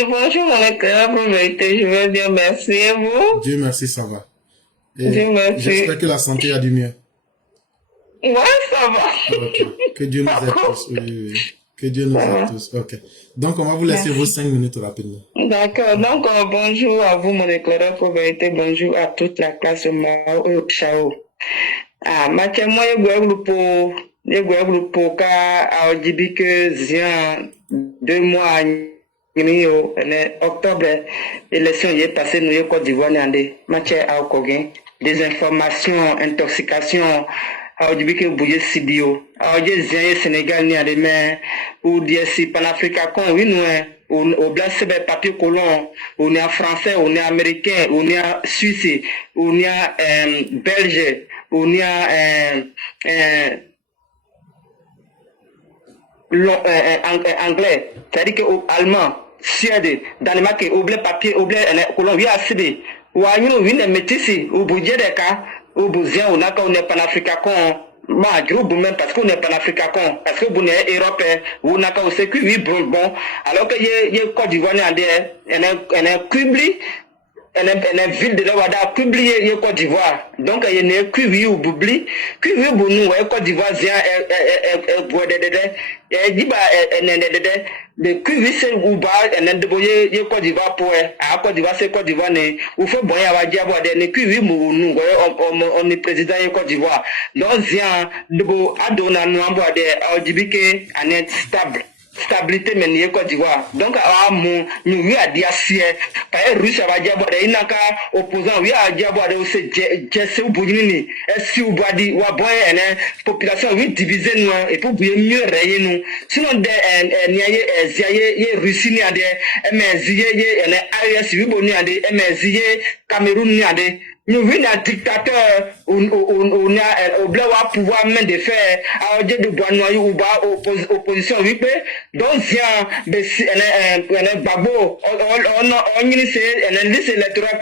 Oui, bonjour, mon éclaireur pour vérité. Je vais bien, merci. Et vous? Dieu merci, ça va. Dieu Et j'espère merci. que la santé a du mieux. Ouais, ça va. Ok. Que Dieu nous aide D'accord. tous. Oui, oui, oui. Que Dieu nous Ça aide va. tous. Ok. Donc, on va vous laisser vos Merci. 5 minutes rapidement. D'accord. Donc, bonjour à vous, mon éclaireur pour vérité. Bonjour à toute la classe Mao et Chao. Ah, Mathieu, moi, je groupe ka audibi que zia 2 mois en octobre élection y est passé nous Côte d'Ivoire n'andé Mathieu a okogin des informations intoxication audibi que bouillé sibio audibi zia Sénégal n'andé mais ou dire si panafrica con oui nous au blanc c'est papier colon on est français on est américain on est suisse on est belge on est anglais, c'est-à-dire que allemand, suède, Danemark, oublié papier, oublié colon, oui, ACB, ou à une oui, métis, ou budget de cas, ou besoin, on est panafricain, ma groupe même parce qu'on est panafricain, parce que vous êtes européen, ou n'a qu'à aussi que oui, bon, alors que y a Côte d'Ivoire, elle est cubli. Elle est ville de la Wada, publié le Côte d'Ivoire. Donc, il y a une cuivre ou boubli. Cuivre ou nous, Côte d'Ivoire, elle dit, le cuivre, c'est ou bas, elle est de Côte d'Ivoire pour Côte d'Ivoire, c'est Côte d'Ivoire, ou faut bon, il y a des cuivres, nous, on est président de Côte d'Ivoire. Donc, il y a de Adona, nous, on dit qu'on est stable. Stabilité mais ni Côte d'Ivoire donc mon nous oui a dit assis par russe va dire bon il n'a qu'à opposant oui a dit bon aussi c'est au bout ni est-ce ou bois dit ou bon population oui diviser nous et pour mieux rayer nous sinon des ni ziaye Russie ni ade mais ziye AES oui bon ni ade mais ziye Cameroun ni ade nous venons un dictateur, on a au pouvoir même de faire, à de bois noyau ou bas opposition, oui, donc il y a un babo, on liste électorale,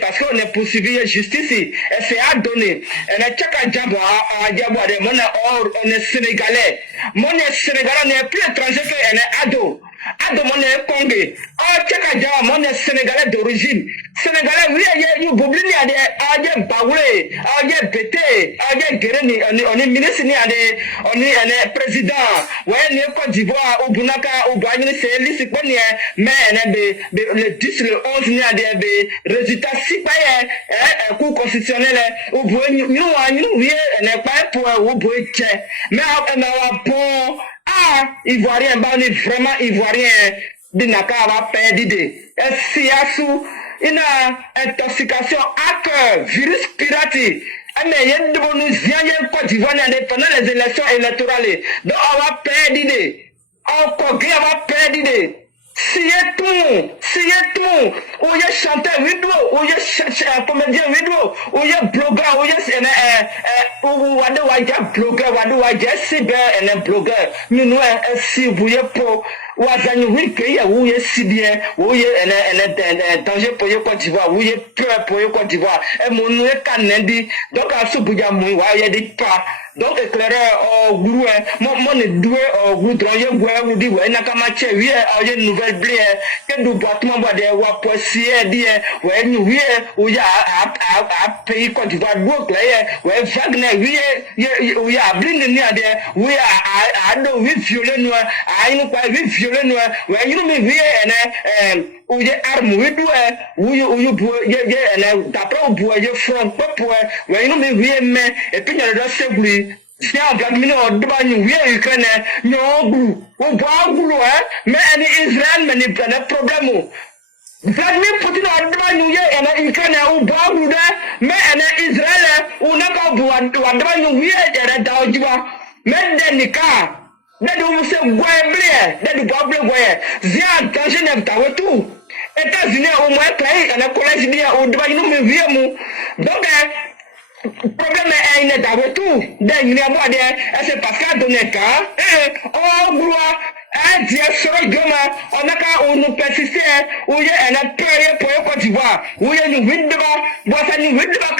parce qu'on est poursuivi justice, et c'est à donner, on est chaque diabo à diabo, on est sénégalais, on n'est plus étranger que on est ado. Adomone Congé, mon Sénégalais d'origine. Sénégalais, oui, il y a Boblini, il y a Baoulé, il y a Bété, il y a Guéréni, on est ministre, on est président, ouais, on est Côte d'Ivoire, au Bunaka, au Boigny, c'est liste, mais le 10, le 11, il y a des résultats si pas, cours constitutionnel, au Boigny, nous, oui, on n'est pas pour au Boigny, mais bon. Ah, Ivoirien, on est vraiment Ivoirien. Dinaka va perdre d'idées. Si une intoxication à cœur, virus pirate. Mais il y a de nous y Côte d'Ivoire pendant les élections électorales. Donc on va perdre d'idées. On va perdre d'idées. Si où il y a chanteur vidéo, où il y a comédien vidéo, où il y a blogueur, où il y a blogueur, un blogueur, nous si vous y pour ou à où il y a si bien, où il y a un danger pour le Côte d'Ivoire, où il y a peur pour le Côte d'Ivoire, et mon nom est Canandi, donc à ce bout il y a des pas. Donc éclaireur au gourou mon est doué au goudron je vous dit ouais n'a qu'à matcher oui il y a une nouvelle blé que du bâtiment bois de wa poissier dit ouais nous oui où il y a à pays Côte d'Ivoire donc là ouais Wagner oui il y a blin ni ade oui à do oui violet nous à une quoi oui violet nous ouais nous mais oui où il y a arme oui où il y a d'après au bois il front pas pour ouais nous mais oui mais et puis il y a le seguli si on va mener au débat nous oui Ukraine non blou on voit blou mais en Israël mais il y a un problème Vladimir Poutine a débat nous y a en Ukraine on voit blou mais en Israël on n'a pas besoin débat nous oui il y a dans Diva mais des cas des nous se guérir des bois guérir via danger n'est tout États-Unis au moins pays en collège bien au débat nous mais oui donc problème est une d'abord tout dernier mois de c'est parce qu'à donner cas on doit un dia sur on a qu'à on nous persister où il y a un période pour le Côte d'Ivoire où il y a une vide de bas ça une vide de bas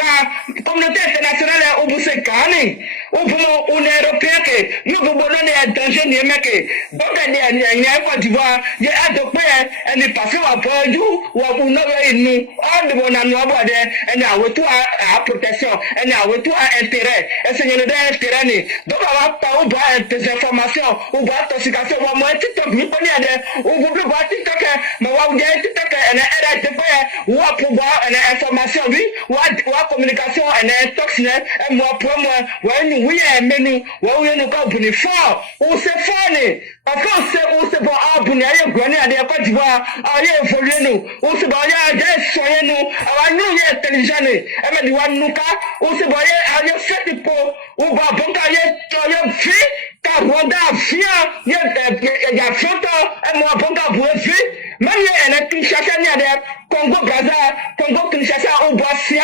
communauté internationale au bout c'est calme Au moment où les Européens, nous vous donnons un danger, nous mettons. Donc, il y a Côte d'Ivoire, il y a adopté, elle est passée à Bordeaux, ou à Bounou, et nous, en de mon amour, elle a retour à protection, elle a retour à intérêt, et c'est le intérêt. Donc, on va pas avoir des informations, ou voir intoxication, ou moi, TikTok, vous connaissez, ou vous pouvez voir TikTok, mais vous avez TikTok, elle a été fait, ou à pouvoir, elle a information, oui, ou à communication, elle a intoxiqué, et moi, pour moi, oui, mais nous, oui, nous, quand vous êtes fort, ou c'est fort, enfin, c'est bon, ah, vous n'avez gagné à des Côte d'Ivoire, allez évoluer nous, ou c'est bon, allez soigner nous, alors nous, il est intelligent, et mais du nous, ou c'est bon, allez faire du pot, ou bah, bon, allez vie, car Rwanda a fini, il y a 20 ans, et moi, bon, car vous êtes même il y a Kinshasa, il y a des Congo, Gaza, Congo, Kinshasa, au Boissy,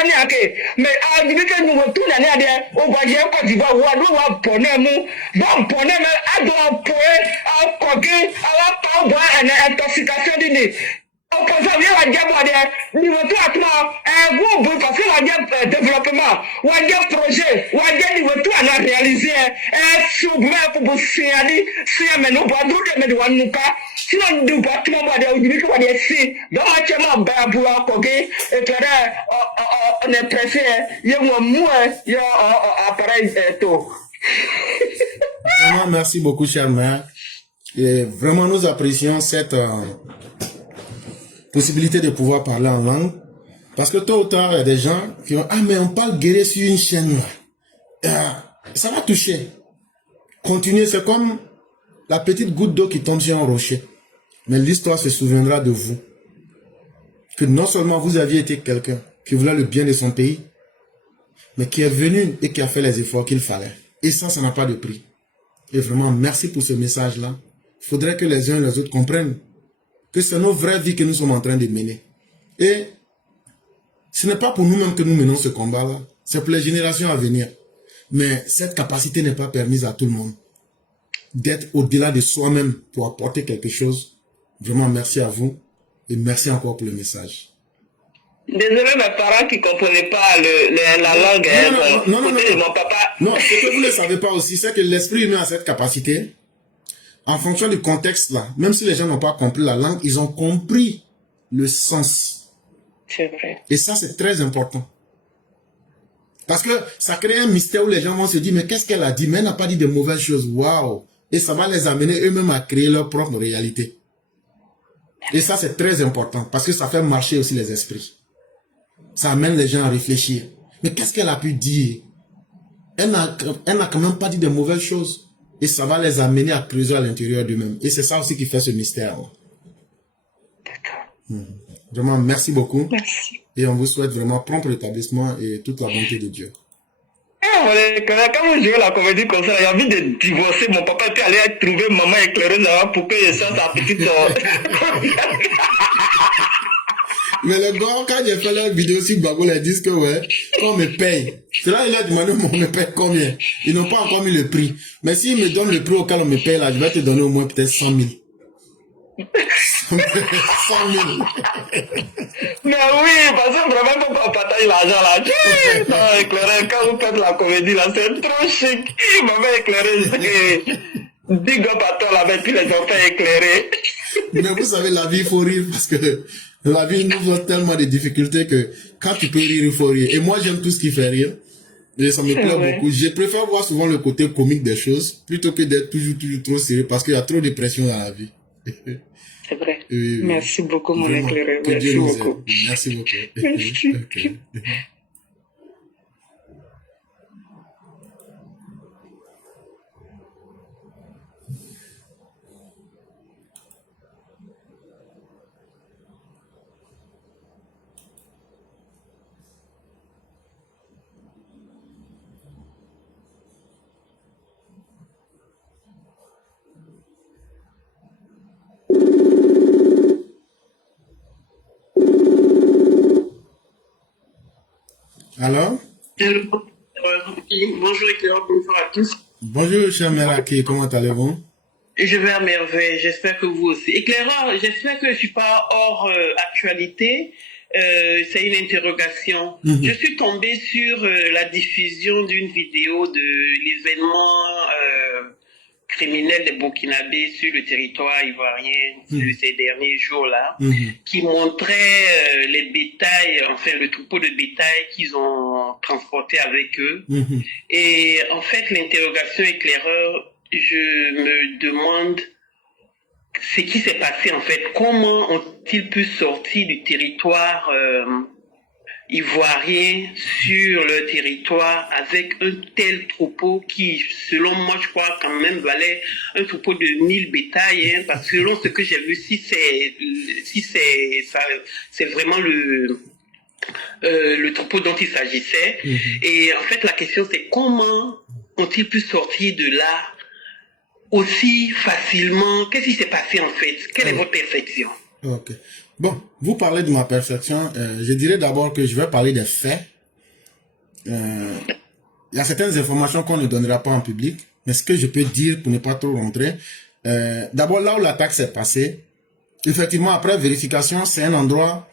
mais à dire que nous retournons à des, au Boissy, Côte d'Ivoire, ou à nous, à Bonnet, nous, bon, Bonnet, mais à doit poer, à Kogi, à boire une intoxication du nez. On peut faire bien la diable, nous retournons à un gros bout, parce que la diable développement, ou un diable projet, ou un diable nous retournons à réaliser, un souverain pour vous signaler, si mais nous, pas d'autres, mais nous, nous, pas. Sinon, nous battons au début, on est ici. Donc, actuellement, Baboula, Kogi, et que on est pressé, il y a un appareil tôt. Vraiment, merci beaucoup, cher maire. Et vraiment, nous apprécions cette possibilité de pouvoir parler en langue. Parce que tôt ou tard, il y a des gens qui vont, ah, mais on parle guérir sur une chaîne là. Ça va toucher. Continuez, c'est comme la petite goutte d'eau qui tombe sur un rocher. Mais l'histoire se souviendra de vous. Que non seulement vous aviez été quelqu'un qui voulait le bien de son pays, mais qui est venu et qui a fait les efforts qu'il fallait. Et ça n'a pas de prix. Et vraiment, merci pour ce message-là. Il faudrait que les uns et les autres comprennent que c'est nos vraies vies que nous sommes en train de mener. Et ce n'est pas pour nous-mêmes que nous menons ce combat-là. C'est pour les générations à venir. Mais cette capacité n'est pas permise à tout le monde. D'être au-delà de soi-même pour apporter quelque chose. Vraiment, merci à vous. Et merci encore pour le message. Désolé, mes parents qui ne comprenaient pas la langue. Non, mon papa. Non, ce que vous ne savez pas aussi, c'est que l'esprit humain a cette capacité. En fonction du contexte là, même si les gens n'ont pas compris la langue, ils ont compris le sens. C'est vrai. Et ça, c'est très important. Parce que ça crée un mystère où les gens vont se dire, mais qu'est-ce qu'elle a dit? Mais elle n'a pas dit de mauvaises choses. Waouh! Et ça va les amener eux-mêmes à créer leur propre réalité. Et ça, c'est très important parce que ça fait marcher aussi les esprits. Ça amène les gens à réfléchir. Mais qu'est-ce qu'elle a pu dire? Elle n'a quand même pas dit de mauvaises choses. Et ça va les amener à creuser à l'intérieur d'eux-mêmes. Et c'est ça aussi qui fait ce mystère. D'accord. Vraiment, merci beaucoup. Merci. Et on vous souhaite vraiment prompt rétablissement et toute la bonté de Dieu. Quand vous jouez la comédie comme ça, j'ai envie de divorcer. Mon papa était allé trouver maman éclaireuse pour que je sente sa petite. Mais le gars, quand j'ai fait leur vidéo sur Bagoul, ils disent que ouais, qu'on me paye. C'est là il a demandé, on me paye combien? Ils n'ont pas encore mis le prix. Mais s'ils me donnent le prix auquel on me paye là, je vais te donner au moins peut-être 100 000. 100 000. Mais oui, parce que vraiment, quand on partage l'argent là, non, éclairé, quand vous faites la comédie là, c'est trop chic. Maman éclairée, 10 gars par toi là, mais puis les enfants éclairés. Mais vous savez, la vie, il faut rire parce que la vie nous donne tellement de difficultés que quand tu peux rire, il faut rire. Et moi, j'aime tout ce qui fait rire. Et ça me plaît beaucoup. Je préfère voir souvent le côté comique des choses plutôt que d'être toujours trop sérieux parce qu'il y a trop de pression dans la vie. C'est vrai. Merci beaucoup, mon éclairé. Merci beaucoup. Merci beaucoup. Merci. Okay. Alors? Bonjour éclairant, bonjour à tous. Bonjour cher Meraki, comment allez-vous? Je vais à merveille, j'espère que vous aussi. Éclairant, j'espère que je ne suis pas hors actualité, C'est une interrogation. Je suis tombée sur la diffusion d'une vidéo de l'événement criminel des Burkinabés sur le territoire ivoirien de ces derniers jours-là, qui montrait les bétails, enfin le troupeau de bétail qu'ils ont transporté avec eux. Et en fait, l'interrogation éclaireur, je me demande ce qui s'est passé en fait. Comment ont-ils pu sortir du territoire ivoirien sur le territoire avec un tel troupeau qui, selon moi, je crois quand même valait un troupeau de 1000 bétails, hein, parce que selon ce que j'ai vu, si c'est vraiment le troupeau dont il s'agissait. Et en fait, la question c'est comment ont-ils pu sortir de là aussi facilement? Qu'est-ce qui s'est passé en fait? Quelle est votre perception? Ok. Bon, vous parlez de ma perception. Je dirais d'abord que je vais parler des faits. Il y a certaines informations qu'on ne donnera pas en public, mais ce que je peux dire pour ne pas trop rentrer. D'abord, là où l'attaque s'est passée, effectivement, après vérification, c'est un endroit,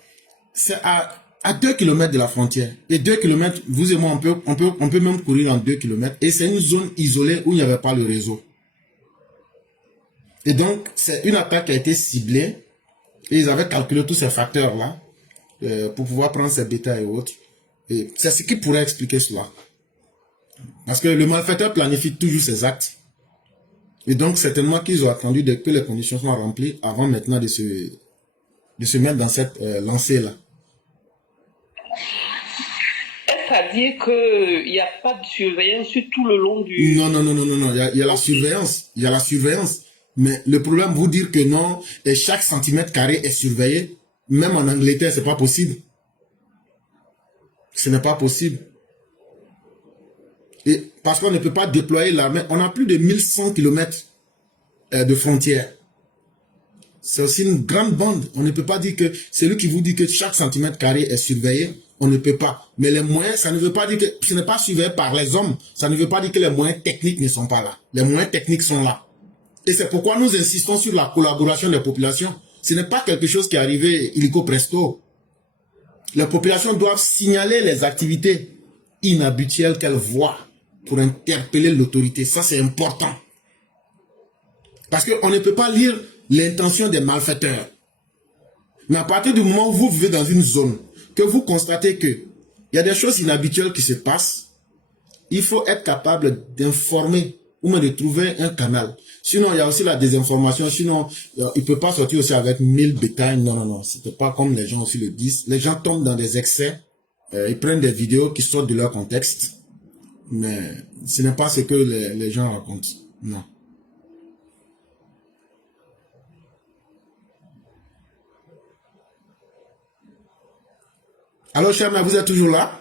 c'est à 2 km de la frontière. Et 2 km, vous et moi, on peut même courir en 2 km. Et c'est une zone isolée où il n'y avait pas le réseau. Et donc, c'est une attaque qui a été ciblée. Et ils avaient calculé tous ces facteurs-là pour pouvoir prendre ces bétails et autres. Et c'est ce qui pourrait expliquer cela. Parce que le malfaiteur planifie toujours ses actes. Et donc, certainement qu'ils ont attendu que les conditions soient remplies avant maintenant de se mettre dans cette lancée-là. Est-ce à dire qu'il n'y a pas de surveillance sur tout le long du... Non. Il y a la surveillance. Il y a la surveillance. Mais le problème, vous dire que non, et chaque centimètre carré est surveillé, même en Angleterre, c'est pas possible. Ce n'est pas possible. Et parce qu'on ne peut pas déployer l'armée, on a plus de 1100 km de frontières. C'est aussi une grande bande. On ne peut pas dire que celui qui vous dit que chaque centimètre carré est surveillé, on ne peut pas. Mais les moyens, ça ne veut pas dire que ce n'est pas surveillé par les hommes. Ça ne veut pas dire que les moyens techniques ne sont pas là. Les moyens techniques sont là. Et c'est pourquoi nous insistons sur la collaboration des populations. Ce n'est pas quelque chose qui est arrivé illico presto. Les populations doivent signaler les activités inhabituelles qu'elles voient pour interpeller l'autorité. Ça, c'est important. Parce qu'on ne peut pas lire l'intention des malfaiteurs. Mais à partir du moment où vous vivez dans une zone, que vous constatez qu'il y a des choses inhabituelles qui se passent, il faut être capable d'informer ou même de trouver un canal. Sinon, il y a aussi la désinformation. Sinon, il ne peut pas sortir aussi avec 1000 bétails. Non. C'était pas comme les gens aussi le disent. Les gens tombent dans des excès. Ils prennent des vidéos qui sortent de leur contexte. Mais ce n'est pas ce que les gens racontent. Non. Alors, cher, mais vous êtes toujours là?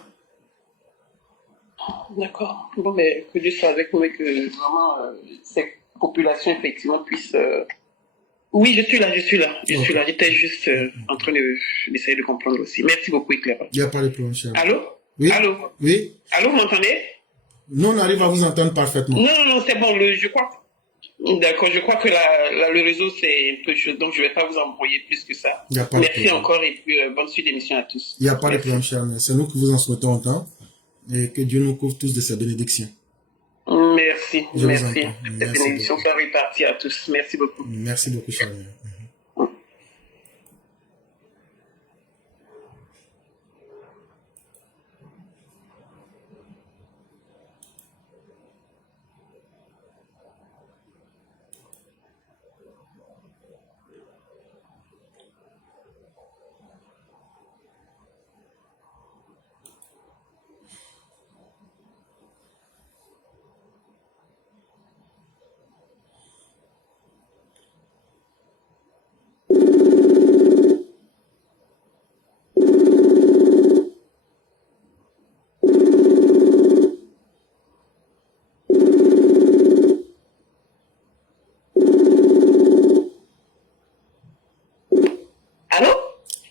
D'accord. Bon, mais que Dieu soit avec nous et que vraiment ces populations, effectivement, puissent... Oui, je suis là. J'étais juste en train d'essayer de comprendre aussi. Merci beaucoup, Éclaireur. Il n'y a pas de problème, cher. Allô? Oui. Allô? Oui. Allô, vous m'entendez? Nous, on arrive à vous entendre parfaitement. Non, c'est bon, je crois... D'accord, je crois que le réseau, c'est un peu chose, donc je ne vais pas vous embrouiller plus que ça. Merci encore et puis bonne suite d'émission à tous. Il n'y a pas de problème, cher. C'est nous qui vous en souhaitons autant et que Dieu nous couvre tous de sa bénédiction. Merci. Merci. Cette bénédiction fait répartir à tous. Merci beaucoup. Merci beaucoup, cher.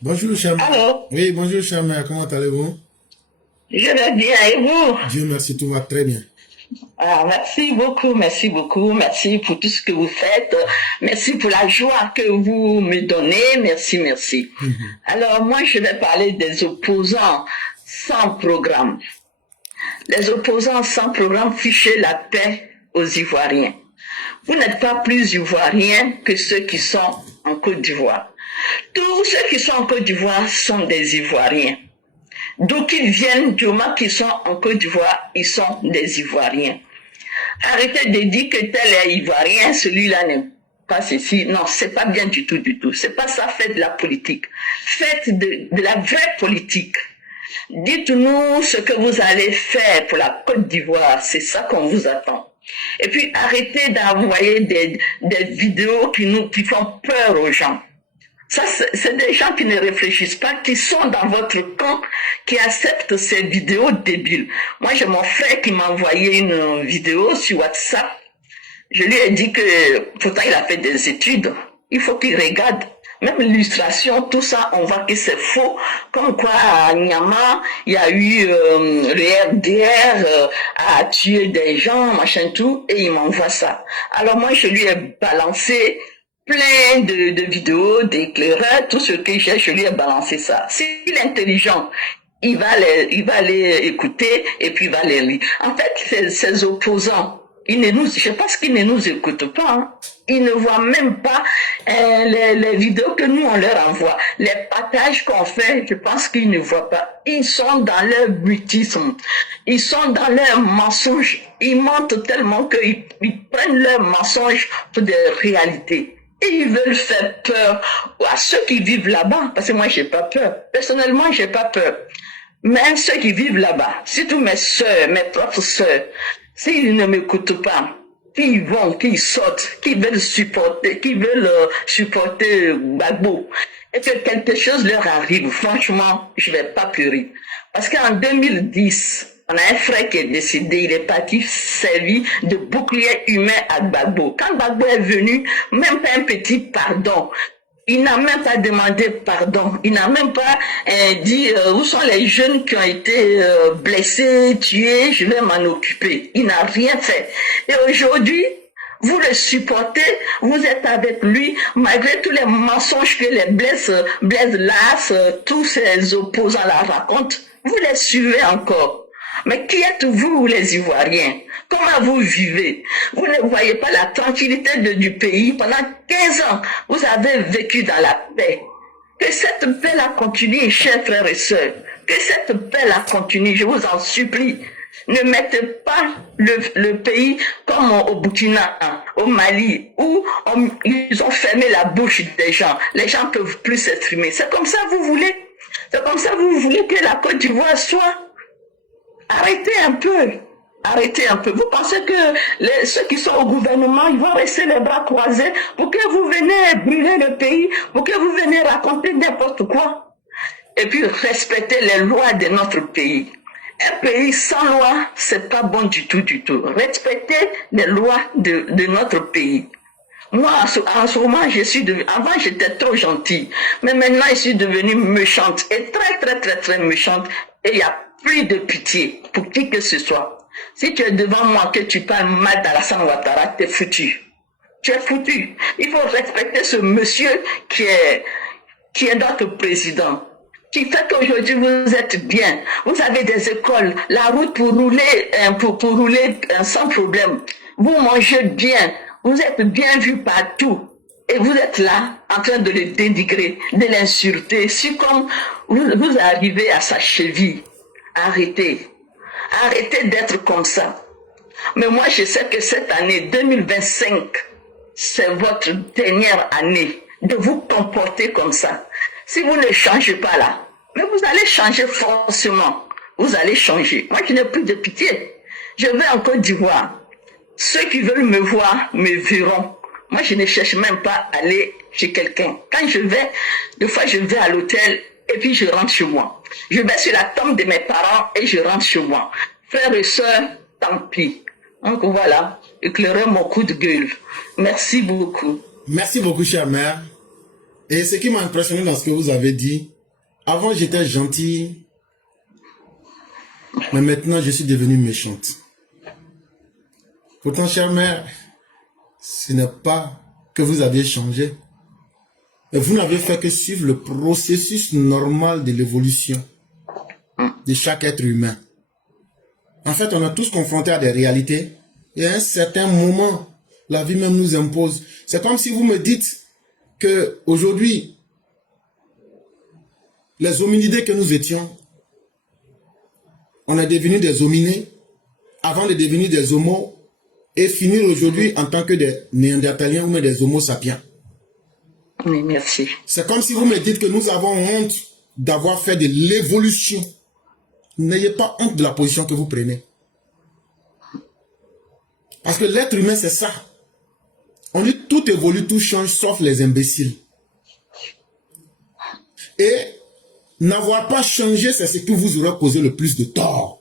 Bonjour, cher mère. Allô? Oui, bonjour, cher mère. Comment allez-vous? Je vais bien, et vous? Dieu merci, tout va très bien. Alors, merci beaucoup, merci pour tout ce que vous faites, merci pour la joie que vous me donnez, merci, merci. Alors, moi, je vais parler des opposants sans programme. Les opposants sans programme fichaient la paix aux Ivoiriens. Vous n'êtes pas plus Ivoiriens que ceux qui sont en Côte d'Ivoire. Tous ceux qui sont en Côte d'Ivoire sont des Ivoiriens. D'où qu'ils viennent, du moment qu'ils sont en Côte d'Ivoire, ils sont des Ivoiriens. Arrêtez de dire que tel est Ivoirien, celui-là n'est pas ceci. Non, c'est pas bien du tout, du tout. C'est pas ça, faites de la politique. Faites de la vraie politique. Dites-nous ce que vous allez faire pour la Côte d'Ivoire. C'est ça qu'on vous attend. Et puis, arrêtez d'envoyer des vidéos qui font peur aux gens. Ça, c'est des gens qui ne réfléchissent pas, qui sont dans votre camp, qui acceptent ces vidéos débiles. Moi, j'ai mon frère qui m'a envoyé une vidéo sur WhatsApp. Je lui ai dit que, pourtant, il a fait des études. Il faut qu'il regarde. Même l'illustration, tout ça, on voit que c'est faux. Comme quoi, à Nyama, il y a eu le RDR a tué des gens, machin tout, et il m'envoie ça. Alors moi, je lui ai balancé plein de vidéos, d'éclaireurs, tout ce que j'ai, je lui ai balancé ça. S'il est intelligent, il va les écouter et puis il va les lire. En fait, ces opposants, je pense qu'ils ne nous écoutent pas. Hein. Ils ne voient même pas les vidéos que nous on leur envoie. Les partages qu'on fait, je pense qu'ils ne voient pas. Ils sont dans leur mutisme. Ils sont dans leurs mensonges. Ils mentent tellement qu'ils prennent leurs mensonges pour des réalités. Et ils veulent faire peur à ceux qui vivent là-bas. Parce que moi, j'ai pas peur. Personnellement, j'ai pas peur. Mais ceux qui vivent là-bas, surtout mes sœurs, mes propres sœurs, s'ils ne m'écoutent pas, qui vont, qui sortent, qui veulent supporter Gbagbo, et que quelque chose leur arrive, franchement, je vais pas pleurer. Parce qu'en 2010, on a un frère qui est décédé, il est parti servir de bouclier humain à Gbagbo. Quand Gbagbo est venu, même pas un petit pardon. Il n'a même pas demandé pardon. Il n'a même pas dit où sont les jeunes qui ont été blessés, tués, je vais m'en occuper. Il n'a rien fait. Et aujourd'hui, vous le supportez, vous êtes avec lui, malgré tous les mensonges que les Blaise Las, tous ces opposants la racontent, vous les suivez encore. Mais qui êtes-vous, les Ivoiriens? Comment vous vivez? Vous ne voyez pas la tranquillité du pays. Pendant 15 ans, vous avez vécu dans la paix. Que cette paix-là continue, chers frères et sœurs. Que cette paix-là continue, je vous en supplie. Ne mettez pas le pays comme au Burkina, au Mali, où ils ont fermé la bouche des gens. Les gens ne peuvent plus s'exprimer. C'est comme ça que vous voulez? C'est comme ça que vous voulez que la Côte d'Ivoire soit? Arrêtez un peu. Arrêtez un peu. Vous pensez que ceux qui sont au gouvernement, ils vont rester les bras croisés pour que vous venez brûler le pays, pour que vous venez raconter n'importe quoi? Et puis, respectez les lois de notre pays. Un pays sans loi, c'est pas bon du tout, du tout. Respectez les lois de notre pays. Moi, en ce moment, avant j'étais trop gentille, mais maintenant je suis devenue méchante, et très, très, très, très méchante, et il y a plus de pitié pour qui que ce soit. Si tu es devant moi, que tu parles mal d'Alassane Ouattara, t'es foutu. Tu es foutu. Il faut respecter ce monsieur qui est notre président. Qui fait qu'aujourd'hui vous êtes bien. Vous avez des écoles, la route pour rouler sans problème. Vous mangez bien. Vous êtes bien vu partout. Et vous êtes là, en train de le dénigrer, de l'insulter. Si comme vous arrivez à sa cheville, arrêtez. Arrêtez d'être comme ça. Mais moi, je sais que cette année 2025, c'est votre dernière année de vous comporter comme ça. Si vous ne changez pas là, mais vous allez changer forcément. Vous allez changer. Moi, je n'ai plus de pitié. Je vais en Côte d'Ivoire. Ceux qui veulent me voir me verront. Moi, je ne cherche même pas à aller chez quelqu'un. Quand je vais, des fois, je vais à l'hôtel et puis je rentre chez moi. Je vais sur la tombe de mes parents et je rentre chez moi. Frères et sœurs, tant pis. Donc voilà, éclairez mon coup de gueule. Merci beaucoup. Merci beaucoup, chère mère. Et ce qui m'a impressionné dans ce que vous avez dit, avant j'étais gentille, mais maintenant je suis devenue méchante. Pourtant, chère mère, ce n'est pas que vous aviez changé. Mais vous n'avez fait que suivre le processus normal de l'évolution de chaque être humain. En fait, on est tous confrontés à des réalités. Et à un certain moment, la vie même nous impose. C'est comme si vous me dites que aujourd'hui, les hominidés que nous étions, on est devenus des hominés avant de devenir des homos et finir aujourd'hui en tant que des néandertaliens ou des homo sapiens. Oui, merci. C'est comme si vous me dites que nous avons honte d'avoir fait de l'évolution. N'ayez pas honte de la position que vous prenez. Parce que l'être humain, c'est ça. On dit tout évolue, tout change, sauf les imbéciles. Et n'avoir pas changé, c'est ce qui vous aura causé le plus de tort.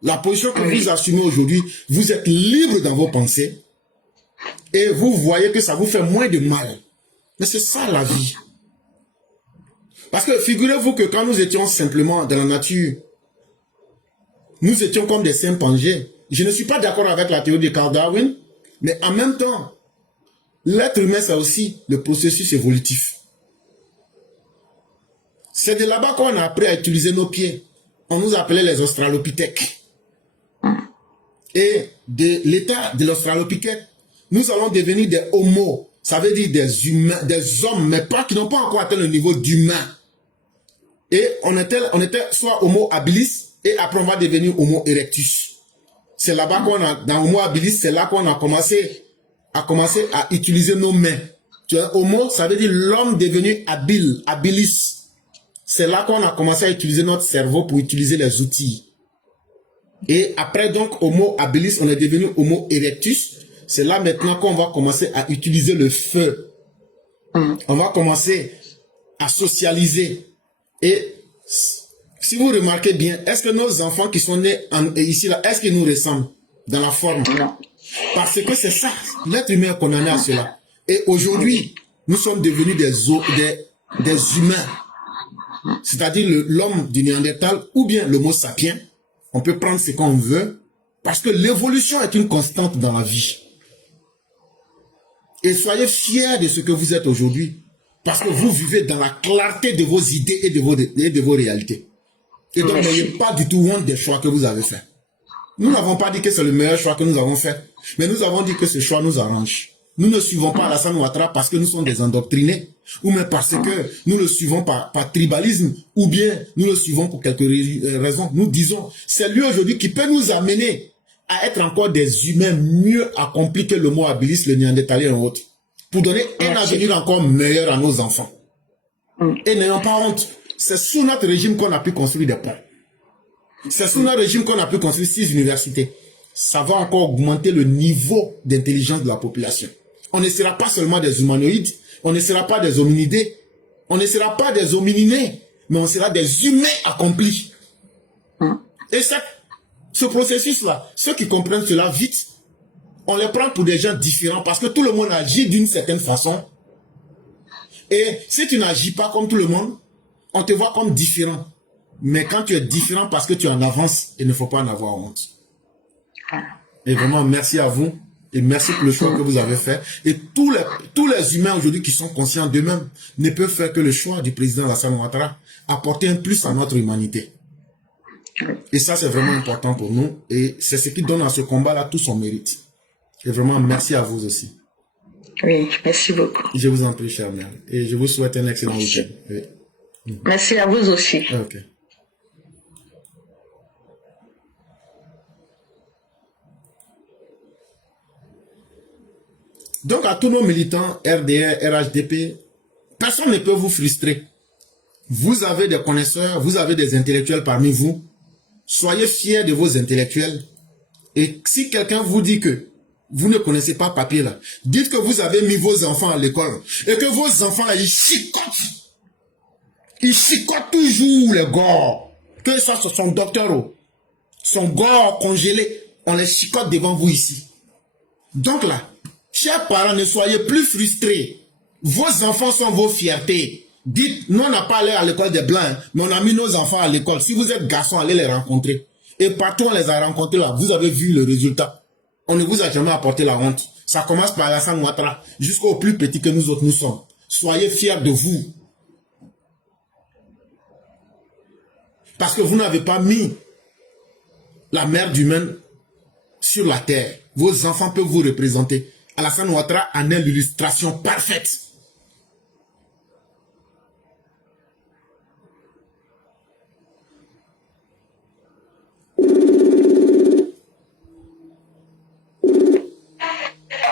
La position que vous assumez aujourd'hui, vous êtes libre dans vos pensées. Et vous voyez que ça vous fait moins de mal. Mais c'est ça la vie. Parce que figurez-vous que quand nous étions simplement dans la nature, nous étions comme des chimpanzés. Je ne suis pas d'accord avec la théorie de Carl Darwin, mais en même temps, l'être humain, c'est aussi le processus évolutif. C'est de là-bas qu'on a appris à utiliser nos pieds. On nous appelait les australopithèques. Et de l'état de l'australopithèque, nous allons devenir des homos. Ça veut dire des humains, des hommes, mais pas qui n'ont pas encore atteint le niveau d'humain. Et on était soit homo habilis, et après on va devenir homo erectus. C'est là-bas qu'on a, dans homo habilis, c'est là qu'on a commencé à utiliser nos mains. Tu vois, homo, ça veut dire l'homme devenu habile, habilis. C'est là qu'on a commencé à utiliser notre cerveau pour utiliser les outils. Et après donc, homo habilis, on est devenu homo erectus. C'est là maintenant qu'on va commencer à utiliser le feu. On va commencer à socialiser. Et si vous remarquez bien, est-ce que nos enfants qui sont nés ici, là, est-ce qu'ils nous ressemblent dans la forme? Non. Parce que c'est ça, l'être humain est condamné à cela. Et aujourd'hui, nous sommes devenus des humains. C'est-à-dire l'homme du Néandertal ou bien l'homo sapiens. On peut prendre ce qu'on veut parce que l'évolution est une constante dans la vie. Et soyez fiers de ce que vous êtes aujourd'hui parce que vous vivez dans la clarté de vos idées et de vos réalités. Et donc, n'ayez pas du tout honte des choix que vous avez faits. Nous n'avons pas dit que c'est le meilleur choix que nous avons fait, mais nous avons dit que ce choix nous arrange. Nous ne suivons pas Alassane Ouattara parce que nous sommes des endoctrinés, ou même parce que nous le suivons par tribalisme, ou bien nous le suivons pour quelques raisons. Nous disons, c'est lui aujourd'hui qui peut nous amener à être encore des humains mieux accomplis que l'homo habilis, le néandertalien et autres, pour donner un avenir encore meilleur à nos enfants. Et n'ayons pas honte. C'est sous notre régime qu'on a pu construire des ponts. C'est sous notre régime qu'on a pu construire 6 universités. Ça va encore augmenter le niveau d'intelligence de la population. On ne sera pas seulement des humanoïdes, on ne sera pas des hominidés, on ne sera pas des homininés, mais on sera des humains accomplis. Et ce processus-là, ceux qui comprennent cela vite, on les prend pour des gens différents parce que tout le monde agit d'une certaine façon. Et si tu n'agis pas comme tout le monde, on te voit comme différent. Mais quand tu es différent parce que tu es en avance, il ne faut pas en avoir honte. Et vraiment, merci à vous. Et merci pour le choix que vous avez fait. Et tous les humains aujourd'hui qui sont conscients d'eux-mêmes ne peuvent faire que le choix du président Alassane Ouattara, apporter un plus à notre humanité. Et ça, c'est vraiment important pour nous. Et c'est ce qui donne à ce combat-là tout son mérite. Et vraiment, merci à vous aussi. Oui, merci beaucoup. Je vous en prie, chère mère. Et je vous souhaite un excellent week-end. Oui. Merci à vous aussi. Ok. Donc, à tous nos militants, RDR, RHDP, personne ne peut vous frustrer. Vous avez des connaisseurs, vous avez des intellectuels parmi vous. Soyez fiers de vos intellectuels. Et si quelqu'un vous dit que vous ne connaissez pas papier là, dites que vous avez mis vos enfants à l'école et que vos enfants là, ils chicotent. Ils chicotent toujours les gars. Que ça soit son docteur, son gars congelé, on les chicote devant vous ici. Donc là, chers parents, ne soyez plus frustrés. Vos enfants sont vos fiertés. Dites, nous on n'a pas allé à l'école des Blancs, mais on a mis nos enfants à l'école. Si vous êtes garçons, allez les rencontrer. Et partout on les a rencontrés là, vous avez vu le résultat. On ne vous a jamais apporté la honte. Ça commence par Alassane Ouattara jusqu'au plus petit que nous autres nous sommes. Soyez fiers de vous. Parce que vous n'avez pas mis la merde humaine sur la terre. Vos enfants peuvent vous représenter. Alassane Ouattara en est l'illustration parfaite.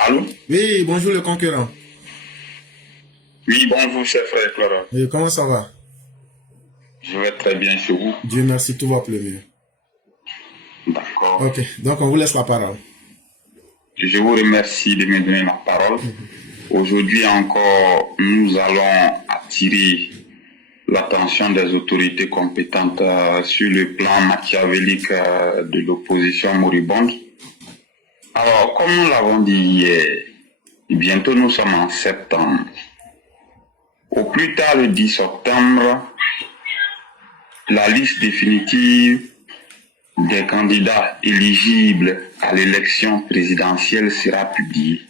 Allô? Oui, bonjour le concurrent. Oui, bonjour, cher frère Florent. Et comment ça va? Je vais très bien chez vous. Dieu merci, tout va plus mieux. D'accord. Ok, donc on vous laisse la parole. Je vous remercie de me donner la parole. Aujourd'hui encore, nous allons attirer l'attention des autorités compétentes sur le plan machiavélique de l'opposition moribonde. Alors, comme nous l'avons dit hier, bientôt nous sommes en septembre. Au plus tard, le 10 septembre, la liste définitive des candidats éligibles à l'élection présidentielle sera publiée.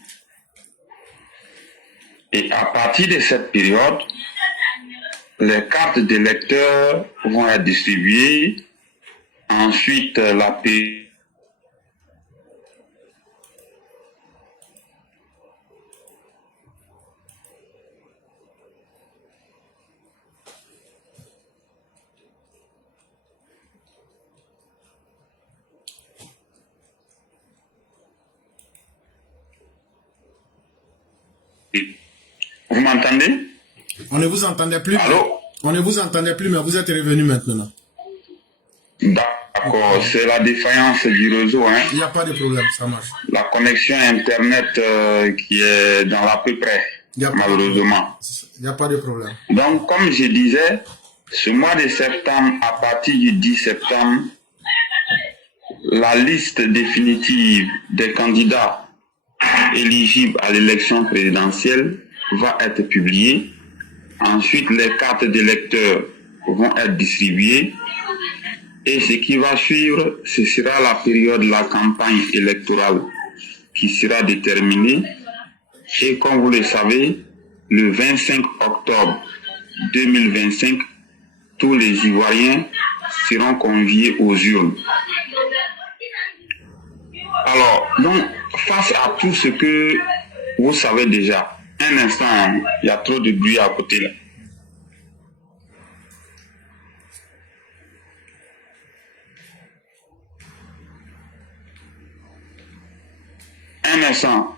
Et à partir de cette période, les cartes d'électeurs vont être distribuées. Ensuite, la période Vous m'entendez? On ne vous entendait plus. Allô? On ne vous entendait plus, mais vous êtes revenu maintenant. D'accord, c'est la défaillance du réseau. Hein? Il n'y a pas de problème, ça marche. La connexion Internet qui est dans l'à peu près, malheureusement. Il n'y a pas de problème. Donc, comme je disais, ce mois de septembre, à partir du 10 septembre, la liste définitive des candidats éligibles à l'élection présidentielle va être publiée. Ensuite, les cartes d'électeurs vont être distribuées. Et ce qui va suivre, ce sera la période de la campagne électorale qui sera déterminée. Et comme vous le savez, le 25 octobre 2025, tous les Ivoiriens seront conviés aux urnes. Alors, donc, face à tout ce que vous savez déjà, un instant, il y a trop de bruit à côté là. Un instant,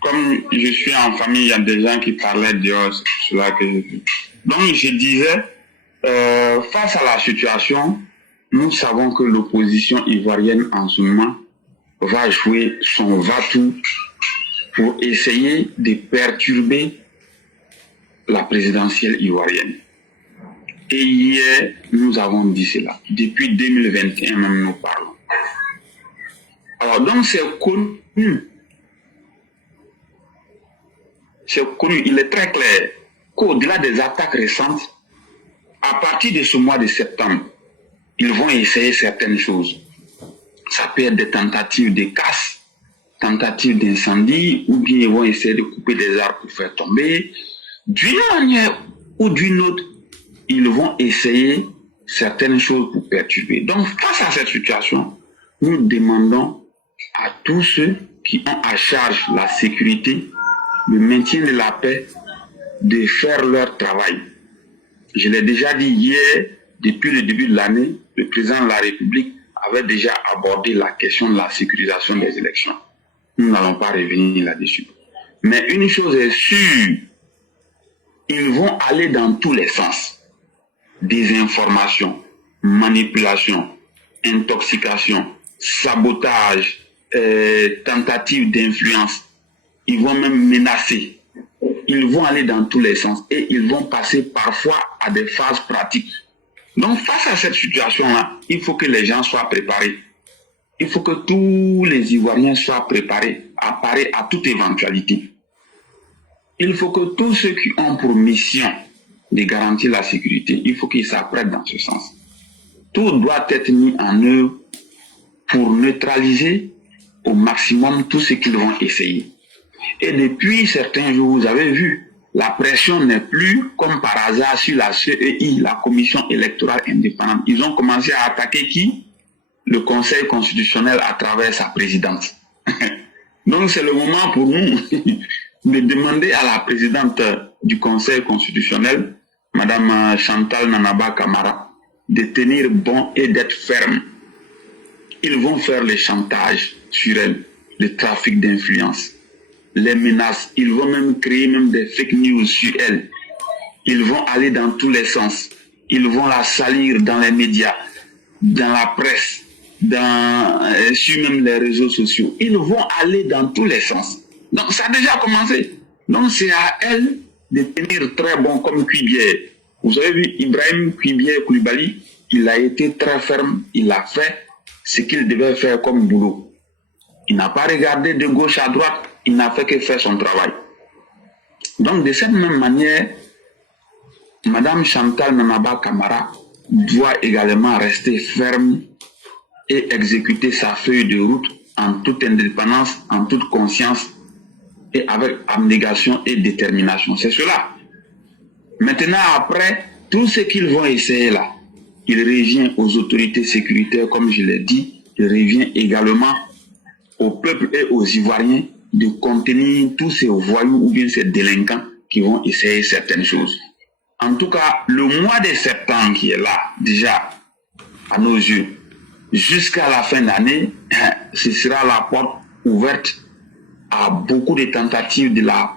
comme je suis en famille, il y a des gens qui parlaient dehors, c'est cela que je dis. Donc je disais, face à la situation, nous savons que l'opposition ivoirienne en ce moment va jouer son va-tout pour essayer de perturber la présidentielle ivoirienne. Et hier, nous avons dit cela. Depuis 2021, même nous parlons. Alors, donc c'est connu. C'est connu, il est très clair qu'au-delà des attaques récentes, à partir de ce mois de septembre, ils vont essayer certaines choses. Ça peut être des tentatives de casse, tentatives d'incendie, ou bien ils vont essayer de couper des arbres pour faire tomber. D'une manière ou d'une autre, ils vont essayer certaines choses pour perturber. Donc, face à cette situation, nous demandons à tous ceux qui ont à charge la sécurité, le maintien de la paix, de faire leur travail. Je l'ai déjà dit hier, depuis le début de l'année, le président de la République avait déjà abordé la question de la sécurisation des élections. Nous n'allons pas revenir là-dessus. Mais une chose est sûre, ils vont aller dans tous les sens. Désinformation, manipulation, intoxication, sabotage, tentative d'influence. Ils vont même menacer. Ils vont aller dans tous les sens et ils vont passer parfois à des phases pratiques. Donc face à cette situation-là, il faut que les gens soient préparés. Il faut que tous les Ivoiriens soient préparés à parer à toute éventualité. Il faut que tous ceux qui ont pour mission de garantir la sécurité, il faut qu'ils s'apprêtent dans ce sens. Tout doit être mis en œuvre pour neutraliser au maximum tout ce qu'ils vont essayer. Et depuis certains jours, vous avez vu, la pression n'est plus comme par hasard sur la CEI, la Commission électorale indépendante. Ils ont commencé à attaquer qui? Le Conseil constitutionnel à travers sa présidente. Donc c'est le moment pour nous de demander à la présidente du Conseil constitutionnel, Madame Chantal Nanaba Camara, de tenir bon et d'être ferme. Ils vont faire le chantage sur elle, le trafic d'influence, les menaces. Ils vont même créer même des fake news sur elle. Ils vont aller dans tous les sens. Ils vont la salir dans les médias, dans la presse, sur même les réseaux sociaux. Ils vont aller dans tous les sens. Donc ça a déjà commencé. Donc c'est à elle de tenir très bon comme Cuibière. Vous avez vu Ibrahim Cuibière Koulibaly, il a été très ferme, il a fait ce qu'il devait faire comme boulot. Il n'a pas regardé de gauche à droite, il n'a fait que faire son travail. Donc de cette même manière, Madame Chantal Nanaba Camara doit également rester ferme et exécuter sa feuille de route en toute indépendance, en toute conscience et avec abnégation et détermination. C'est cela. Maintenant, après, tout ce qu'ils vont essayer là, il revient aux autorités sécuritaires, comme je l'ai dit, il revient également au peuple et aux Ivoiriens de contenir tous ces voyous ou bien ces délinquants qui vont essayer certaines choses. En tout cas, le mois de septembre qui est là, déjà, à nos yeux, jusqu'à la fin d'année, ce sera la porte ouverte à beaucoup de tentatives de la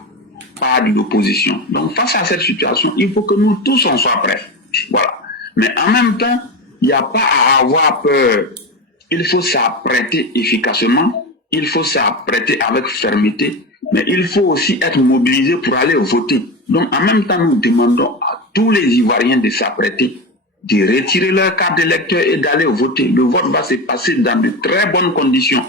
part de l'opposition. Donc, face à cette situation, il faut que nous tous on soit prêts. Voilà. Mais en même temps, il n'y a pas à avoir peur. Il faut s'apprêter efficacement, il faut s'apprêter avec fermeté, mais il faut aussi être mobilisé pour aller voter. Donc, en même temps, nous demandons à tous les Ivoiriens de s'apprêter, de retirer leur carte d'électeur et d'aller voter. Le vote va se passer dans de très bonnes conditions.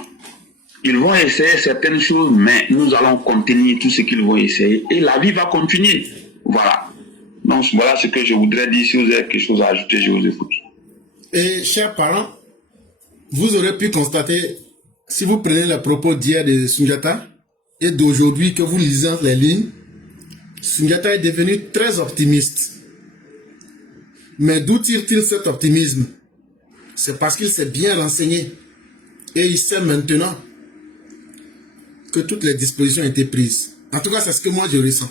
Ils vont essayer certaines choses, mais nous allons contenir tout ce qu'ils vont essayer et la vie va continuer. Voilà. Donc, voilà ce que je voudrais dire. Si vous avez quelque chose à ajouter, je vous écoute. Et chers parents, vous aurez pu constater, si vous prenez les propos d'hier de Soundiata et d'aujourd'hui que vous lisez les lignes, Soundiata est devenu très optimiste. Mais d'où tire-t-il cet optimisme? C'est parce qu'il s'est bien renseigné et il sait maintenant que toutes les dispositions ont été prises. En tout cas, c'est ce que moi je ressens.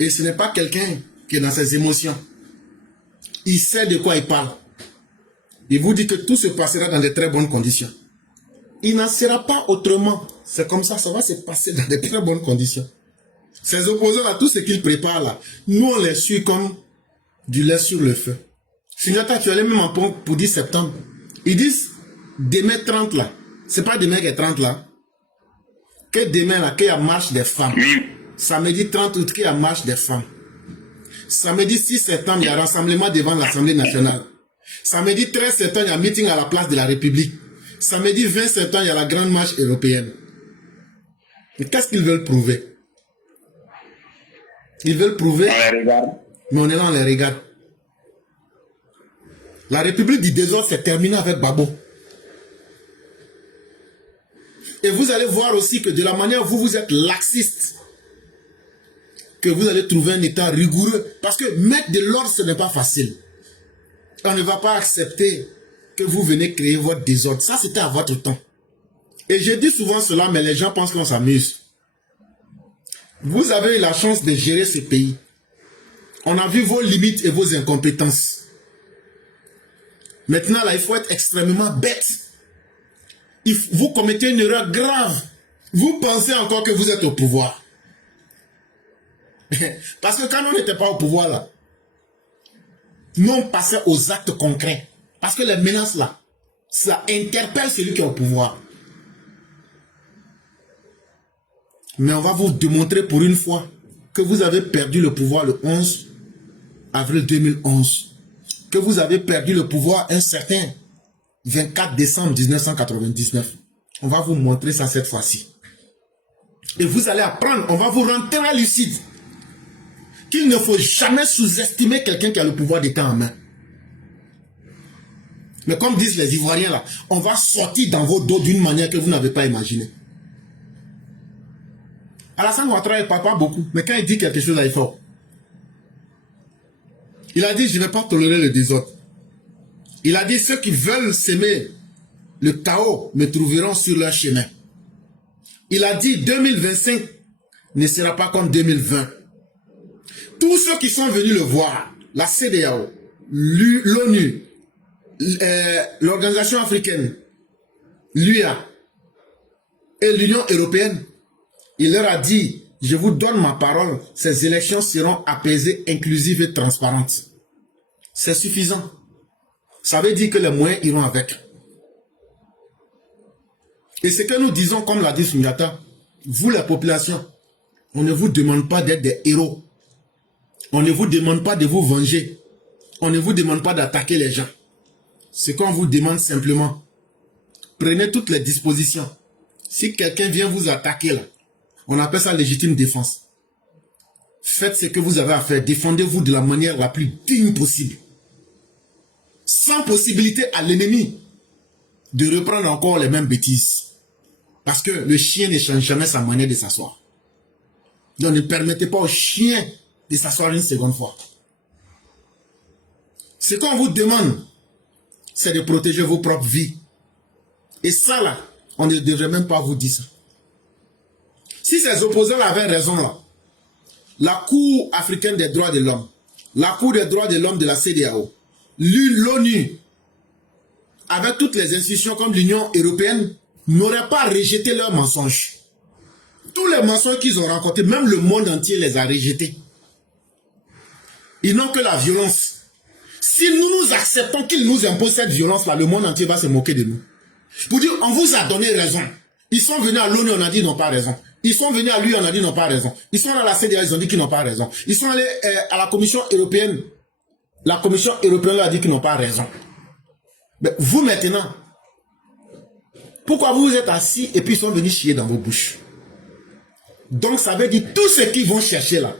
Et ce n'est pas quelqu'un qui est dans ses émotions. Il sait de quoi il parle. Il vous dit que tout se passera dans de très bonnes conditions. Il n'en sera pas autrement. C'est comme ça, ça va se passer dans de très bonnes conditions. Ces opposants à tout ce qu'ils préparent là, nous on les suit comme du lait sur le feu. Soundiata, tu allais même en pour 10 septembre. Ils disent demain 30 là. C'est pas demain qui est 30 là. Que demain là, qu'il y a marche des femmes. Samedi 30 août, qu'il y a marche des femmes. Samedi 6 septembre, il y a rassemblement devant l'Assemblée nationale. Samedi 13 septembre, il y a meeting à la place de la République. Samedi 20 septembre, il y a la grande marche européenne. Mais qu'est-ce qu'ils veulent prouver? Ils veulent prouver, mais on est là, on les regarde. La République du désordre s'est terminée avec Babo. Et vous allez voir aussi que de la manière où vous êtes laxiste, que vous allez trouver un état rigoureux. Parce que mettre de l'ordre, ce n'est pas facile. On ne va pas accepter que vous venez créer votre désordre. Ça, c'était à votre temps. Et je dis souvent cela, mais les gens pensent qu'on s'amuse. Vous avez eu la chance de gérer ce pays. On a vu vos limites et vos incompétences. Maintenant, là, il faut être extrêmement bête. Vous commettez une erreur grave. Vous pensez encore que vous êtes au pouvoir. Parce que quand on n'était pas au pouvoir, là, nous, on passait aux actes concrets. Parce que les menaces, là, ça interpelle celui qui est au pouvoir. Mais on va vous démontrer pour une fois que vous avez perdu le pouvoir le 11 avril 2011. Que vous avez perdu le pouvoir un certain 24 décembre 1999. On va vous montrer ça cette fois-ci. Et vous allez apprendre, on va vous rendre très lucide qu'il ne faut jamais sous-estimer quelqu'un qui a le pouvoir d'État en main. Mais comme disent les Ivoiriens là, on va sortir dans vos dos d'une manière que vous n'avez pas imaginée. Alassane Ouattara ne parle pas beaucoup, mais quand il dit quelque chose là, il est fort. Il a dit, je ne vais pas tolérer le désordre. Il a dit, ceux qui veulent s'aimer le chaos me trouveront sur leur chemin. Il a dit, 2025 ne sera pas comme 2020. Tous ceux qui sont venus le voir, la CEDEAO, l'ONU, l'Organisation africaine, l'UA et l'Union européenne, il leur a dit, je vous donne ma parole, ces élections seront apaisées, inclusives et transparentes. C'est suffisant. Ça veut dire que les moyens iront avec. Et ce que nous disons, comme l'a dit Sundiata, vous la population, on ne vous demande pas d'être des héros. On ne vous demande pas de vous venger. On ne vous demande pas d'attaquer les gens. Ce qu'on vous demande simplement, prenez toutes les dispositions. Si quelqu'un vient vous attaquer là, on appelle ça légitime défense. Faites ce que vous avez à faire. Défendez-vous de la manière la plus digne possible. Sans possibilité à l'ennemi de reprendre encore les mêmes bêtises. Parce que le chien ne change jamais sa manière de s'asseoir. Donc ne permettez pas au chien de s'asseoir une seconde fois. Ce qu'on vous demande, c'est de protéger vos propres vies. Et ça là, on ne devrait même pas vous dire ça. Si ces opposants avaient raison là, la Cour africaine des droits de l'homme, la Cour des droits de l'homme de la CEDEAO, l'ONU, avec toutes les institutions comme l'Union européenne, n'auraient pas rejeté leurs mensonges. Tous les mensonges qu'ils ont rencontrés, même le monde entier les a rejetés. Ils n'ont que la violence. Si nous acceptons qu'ils nous imposent cette violence-là, le monde entier va se moquer de nous. Pour dire, on vous a donné raison. Ils sont venus à l'ONU, on a dit ils n'ont pas raison. Ils sont venus à lui, on a dit ils n'ont pas raison. Ils sont à la CEDEAO, ils ont dit qu'ils n'ont pas raison. Ils sont allés à la Commission européenne. La Commission européenne leur a dit qu'ils n'ont pas raison. Mais vous maintenant, pourquoi vous vous êtes assis et puis ils sont venus chier dans vos bouches? Donc ça veut dire tout ce qu'ils vont chercher là,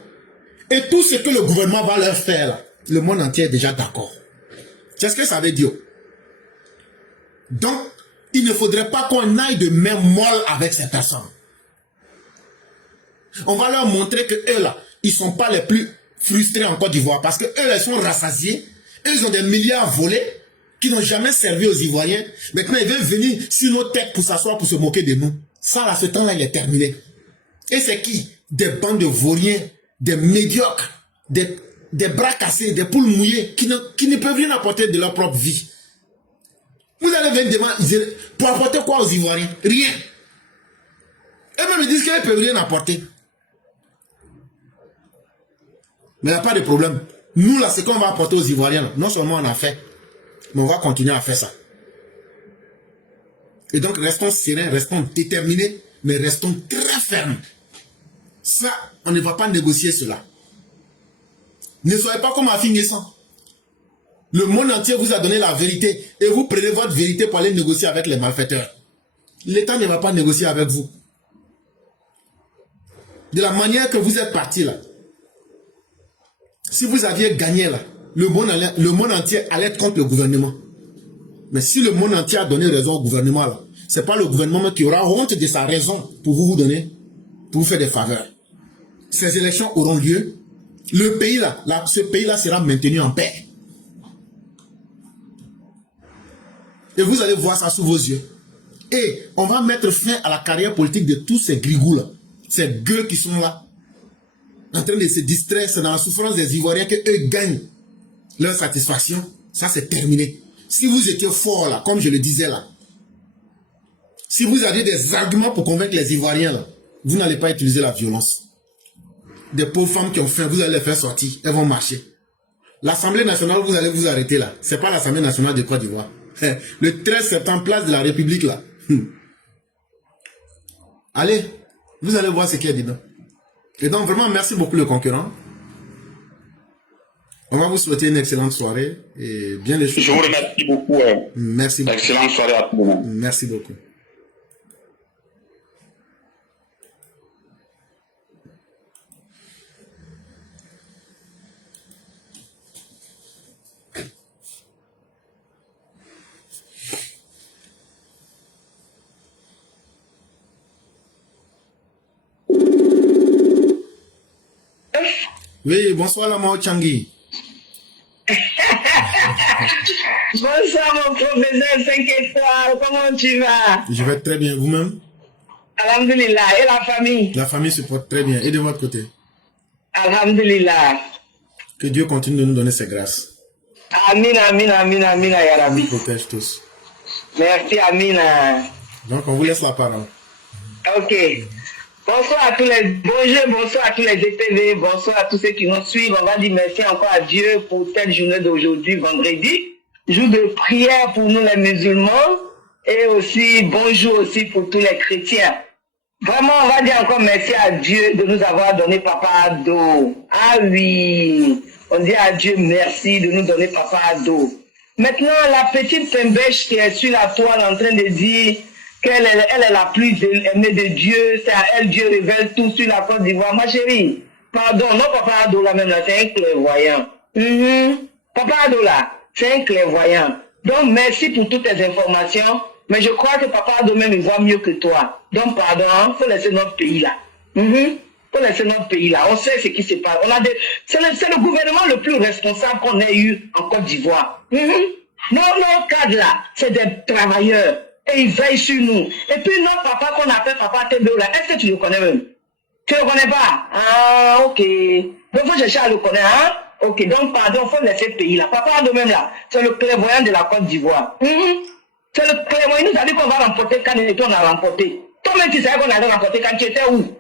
et tout ce que le gouvernement va leur faire là, le monde entier est déjà d'accord. C'est ce que ça veut dire. Donc, il ne faudrait pas qu'on aille de main molle avec ces personnes. On va leur montrer que eux là, ils ne sont pas les plus frustrés en Côte d'Ivoire parce que eux ils sont rassasiés, eux ils ont des milliards volés qui n'ont jamais servi aux Ivoiriens. Maintenant ils veulent venir sur nos têtes pour s'asseoir, pour se moquer de nous. Ça là, ce temps-là il est terminé. Et c'est qui? Des bandes de vauriens, des médiocres, des bras cassés, des poules mouillées qui ne peuvent rien apporter de leur propre vie. Vous allez venir demander pour apporter quoi aux Ivoiriens? Rien. Eux-mêmes ils disent qu'ils ne peuvent rien apporter. Mais il n'y a pas de problème. Nous là, ce qu'on va apporter aux Ivoiriens, non seulement on a fait, mais on va continuer à faire ça. Et donc restons sereins, restons déterminés, mais restons très fermes. Ça, on ne va pas négocier cela. Ne soyez pas comme Afi-Ngessan. Le monde entier vous a donné la vérité et vous prenez votre vérité pour aller négocier avec les malfaiteurs. L'État ne va pas négocier avec vous. De la manière que vous êtes parti là, si vous aviez gagné là, le monde entier allait être contre le gouvernement. Mais si le monde entier a donné raison au gouvernement là, c'est pas le gouvernement qui aura honte de sa raison pour vous donner, pour vous faire des faveurs. Ces élections auront lieu. Le pays là, ce pays là sera maintenu en paix. Et vous allez voir ça sous vos yeux. Et on va mettre fin à la carrière politique de tous ces grigous là, ces gueux qui sont là, en train de se distraire, c'est dans la souffrance des Ivoiriens qu'eux gagnent leur satisfaction. Ça c'est terminé. Si vous étiez fort là, comme je le disais là, si vous aviez des arguments pour convaincre les Ivoiriens là, vous n'allez pas utiliser la violence. Des pauvres femmes qui ont faim, vous allez les faire sortir, elles vont marcher. L'Assemblée nationale, vous allez vous arrêter là. C'est pas l'Assemblée nationale de Côte d'Ivoire. Le 13 septembre, place de la République là. Allez, vous allez voir ce qu'il y a dedans. Et donc vraiment, merci beaucoup le concurrent. On va vous souhaiter une excellente soirée et bien les choses. Je vous remercie beaucoup. Merci beaucoup. Excellente soirée à tout le monde. Merci beaucoup. Oui, bonsoir la Mao Changi. Bonsoir mon professeur 5 étoiles, comment tu vas? Je vais très bien, vous-même? Alhamdulillah, et la famille? La famille se porte très bien. Et de votre côté? Alhamdulillah. Que Dieu continue de nous donner ses grâces. Amin, amin, amin, amin, ya Il Rabbi. nous protège tous. Merci, amin. Donc, on vous laisse la parole. Ok. Bonsoir à tous les bonjour à tous les DTV, bonsoir à tous ceux qui nous suivent. On va dire merci encore à Dieu pour cette journée d'aujourd'hui, vendredi, jour de prière pour nous les musulmans et aussi bonjour aussi pour tous les chrétiens. Vraiment, on va dire encore merci à Dieu de nous avoir donné Papa Ado. Ah oui, on dit à Dieu merci de nous donner Papa Ado. Maintenant, la petite Pembèche qui est sur la toile en train de dire qu'elle est la plus aimée de Dieu, c'est à elle Dieu révèle tout sur la Côte d'Ivoire. Ma chérie, pardon, non Papa Ado là même là, c'est un clairvoyant. Papa Ado là, c'est un clairvoyant. Donc merci pour toutes tes informations, mais je crois que Papa Ado même il voit mieux que toi. Donc pardon, il faut laisser notre pays là. Faut laisser notre pays là. On sait ce qui se passe. C'est le gouvernement le plus responsable qu'on ait eu en Côte d'Ivoire. Nos cadres là, c'est des travailleurs. Et ils veillent sur nous. Et puis notre papa qu'on appelle Papa Tébéo là, est-ce que tu le connais même? Tu le connais pas? Ah, ok. Donc faut chercher à le connaître, hein? Ok, donc pardon, faut laisser le pays là. Papa de même là, c'est le clairvoyant de la Côte d'Ivoire. C'est le clairvoyant, il nous a dit qu'on va remporter quand on a remporté. Toi-même tu savais qu'on allait remporter quand tu étais où?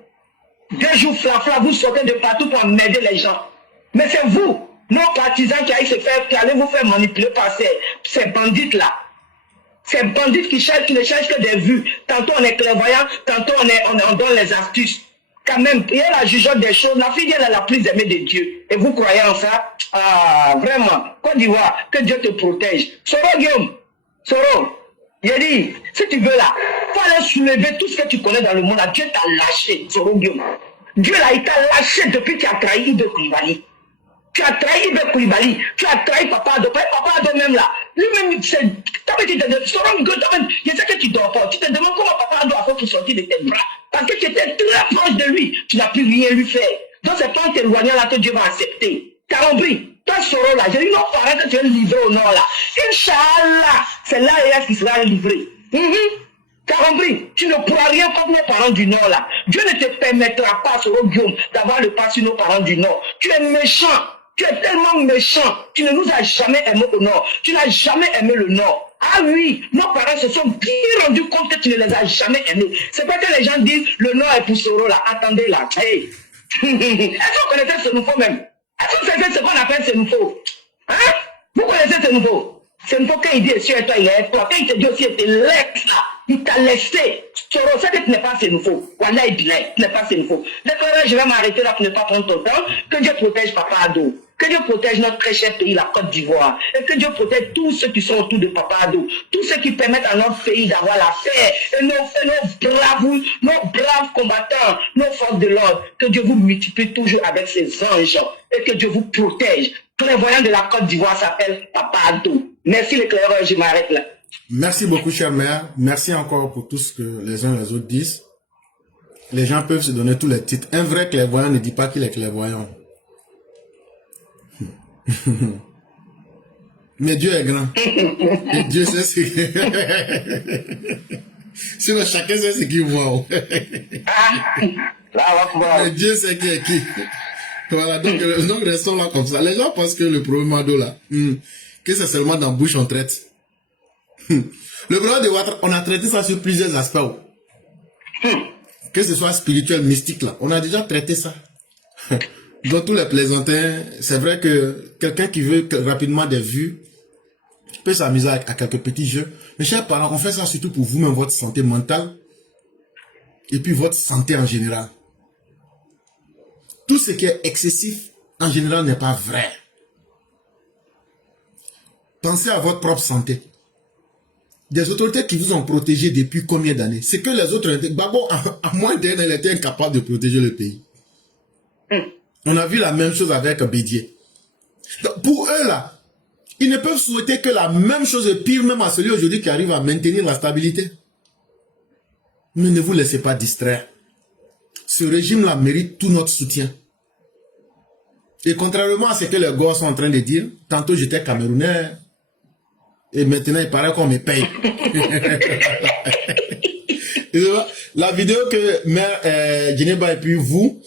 2 jours flafla, vous sortez de partout pour m'aider les gens. Mais c'est vous, nos partisans qui allez vous faire manipuler par ces bandits là. Ces bandits qui ne cherchent que des vues. Tantôt on est clairvoyant, tantôt on donne les astuces. Quand même, il y a la jugeote des choses. La fille, elle est la plus aimée de Dieu. Et vous croyez en ça? Ah, vraiment. Côte d'Ivoire, que Dieu te protège. Soro Guillaume, Soro, j'ai dit, si tu veux là, faut aller soulever tout ce que tu connais dans le monde. Dieu t'a lâché, Soro Guillaume. Dieu là, il t'a lâché depuis que tu as trahi Ibe Koulibaly. Tu as trahi Ibe Koulibaly, tu as trahi Papa Ado. Papa Ado même là, lui-même, je sais que tu dors pas. Tu te demandes comment Papa Ado a fait pour sortir de tes bras. Parce que tu étais très proche de lui. Tu n'as plus rien lui faire. Donc c'est pas en t'éloignant là que Dieu va accepter. T'as compris? Toi, Soro là, j'ai dit nos parents que tu es livré au nord là. Inch'Allah, c'est l'AES qui sera livré. T'as compris? Tu ne pourras rien contre nos parents du Nord là. Dieu ne te permettra pas, Soro Guillaume, d'avoir le pas sur nos parents du Nord. Tu es méchant. Tu es tellement méchant. Tu ne nous as jamais aimés au Nord. Tu n'as jamais aimé le Nord. Ah oui, nos parents se sont bien rendus compte que tu ne les as jamais aimés. C'est pas que les gens disent le Nord est pour Soro là. Attendez là. Hey. Est-ce que vous connaissez ce nouveau même? Est-ce que vous savez ce qu'on appelle ce nouveau? Hein? Vous connaissez ce nouveau? Ce nouveau quand il dit sur toi, il est toi. Quand il te dit aussi, il te laisse là. Il t'a laissé. Soro, c'est que tu n'es pas ce nouveau. Voilà, il dit, tu n'es pas ce nouveau. D'accord, je vais m'arrêter là pour ne pas prendre ton temps. Que Dieu protège Papa Ado. Que Dieu protège notre très cher pays, la Côte d'Ivoire. Et que Dieu protège tous ceux qui sont autour de Papa Ado. Tous ceux qui permettent à notre pays d'avoir la paix. Et nos braves combattants, nos forces de l'ordre. Que Dieu vous multiplie toujours avec ses anges. Et que Dieu vous protège. Clairvoyant de la Côte d'Ivoire s'appelle Papa Ado. Merci les clairvoyants, je m'arrête là. Merci beaucoup, chère mère. Merci encore pour tout ce que les uns et les autres disent. Les gens peuvent se donner tous les titres. Un vrai clairvoyant ne dit pas qu'il est clairvoyant. Mais Dieu est grand. Et Dieu sait ce qu'il... Sinon, chacun sait ce qu'il voit. Mais Dieu sait qui est qui. Voilà, donc restons là comme ça. Les gens pensent que le problème Ado là, que c'est seulement dans bouche on traite. Le problème de Ouattara, on a traité ça sur plusieurs aspects. Que ce soit spirituel, mystique là, on a déjà traité ça. Dans tous les plaisantins, c'est vrai que quelqu'un qui veut rapidement des vues peut s'amuser à quelques petits jeux. Mais chers parents, on fait ça surtout pour vous-même, votre santé mentale et puis votre santé en général. Tout ce qui est excessif, en général, n'est pas vrai. Pensez à votre propre santé. Des autorités qui vous ont protégé depuis combien d'années? C'est que les autres, Gbagbo, à moins d'un, elle était incapable de protéger le pays. On a vu la même chose avec Bédié. Donc, pour eux là, ils ne peuvent souhaiter que la même chose et pire même à celui aujourd'hui qui arrive à maintenir la stabilité. Mais ne vous laissez pas distraire. Ce régime là mérite tout notre soutien. Et contrairement à ce que les gosses sont en train de dire, tantôt j'étais Camerounais, et maintenant il paraît qu'on me paye. La vidéo que Mère Djeneba et puis vous,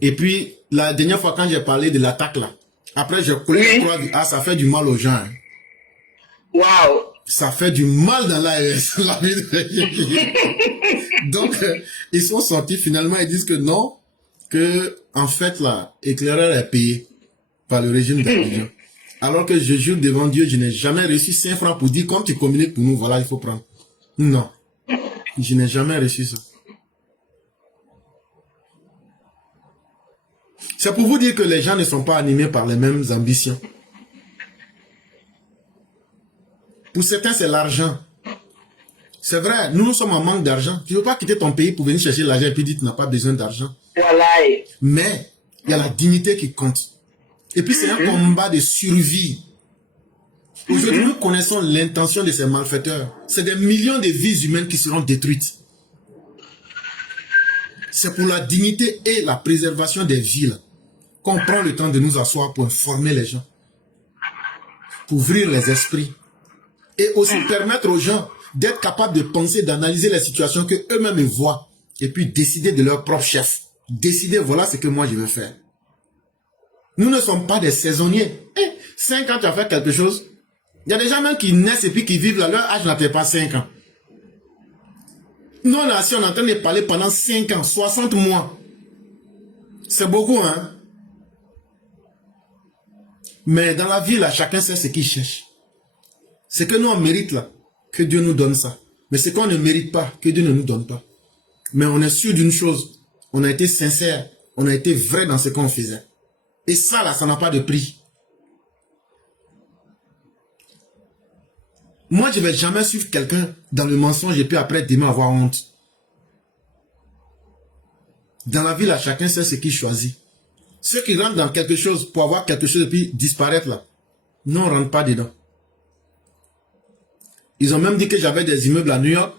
et puis la dernière fois quand j'ai parlé de l'attaque là, après j'ai collé ah ça fait du mal aux gens. Hein. Waouh! Ça fait du mal dans l'AES. Donc, ils sont sortis finalement, ils disent que non, que en fait là, éclaireur est payé par le régime d'Abidjan. Alors que je jure devant Dieu, je n'ai jamais reçu 5 francs pour dire comme tu communiques pour nous, voilà, il faut prendre. Non, je n'ai jamais reçu ça. C'est pour vous dire que les gens ne sont pas animés par les mêmes ambitions. Pour certains, c'est l'argent. C'est vrai, nous sommes en manque d'argent. Tu ne veux pas quitter ton pays pour venir chercher l'argent et puis dire que tu n'as pas besoin d'argent. Voilà. Mais il y a la dignité qui compte. Et puis c'est un combat de survie. Aujourd'hui, nous connaissons l'intention de ces malfaiteurs. C'est des millions de vies humaines qui seront détruites. C'est pour la dignité et la préservation des vies qu'on prend le temps de nous asseoir pour informer les gens. Pour ouvrir les esprits. Et aussi permettre aux gens d'être capables de penser, d'analyser les situations que eux-mêmes voient. Et puis décider de leur propre chef. Décider, voilà ce que moi je veux faire. Nous ne sommes pas des saisonniers. 5 ans, tu as fait quelque chose. Il y a des gens même qui naissent et puis qui vivent là. Leur âge n'atteint pas 5 ans. Nous, on est assis, on est en train de parler pendant 5 ans, 60 mois. C'est beaucoup, hein. Mais dans la vie, là, chacun sait ce qu'il cherche. Ce que nous, on mérite, là, que Dieu nous donne ça. Mais ce qu'on ne mérite pas, que Dieu ne nous donne pas. Mais on est sûr d'une chose. On a été sincère. On a été vrai dans ce qu'on faisait. Et ça, là, ça n'a pas de prix. Moi, je ne vais jamais suivre quelqu'un dans le mensonge et puis après, demain, avoir honte. Dans la vie, là, chacun sait ce qu'il choisit. Ceux qui rentrent dans quelque chose pour avoir quelque chose et puis disparaître, là, non, on ne rentre pas dedans. Ils ont même dit que j'avais des immeubles à New York.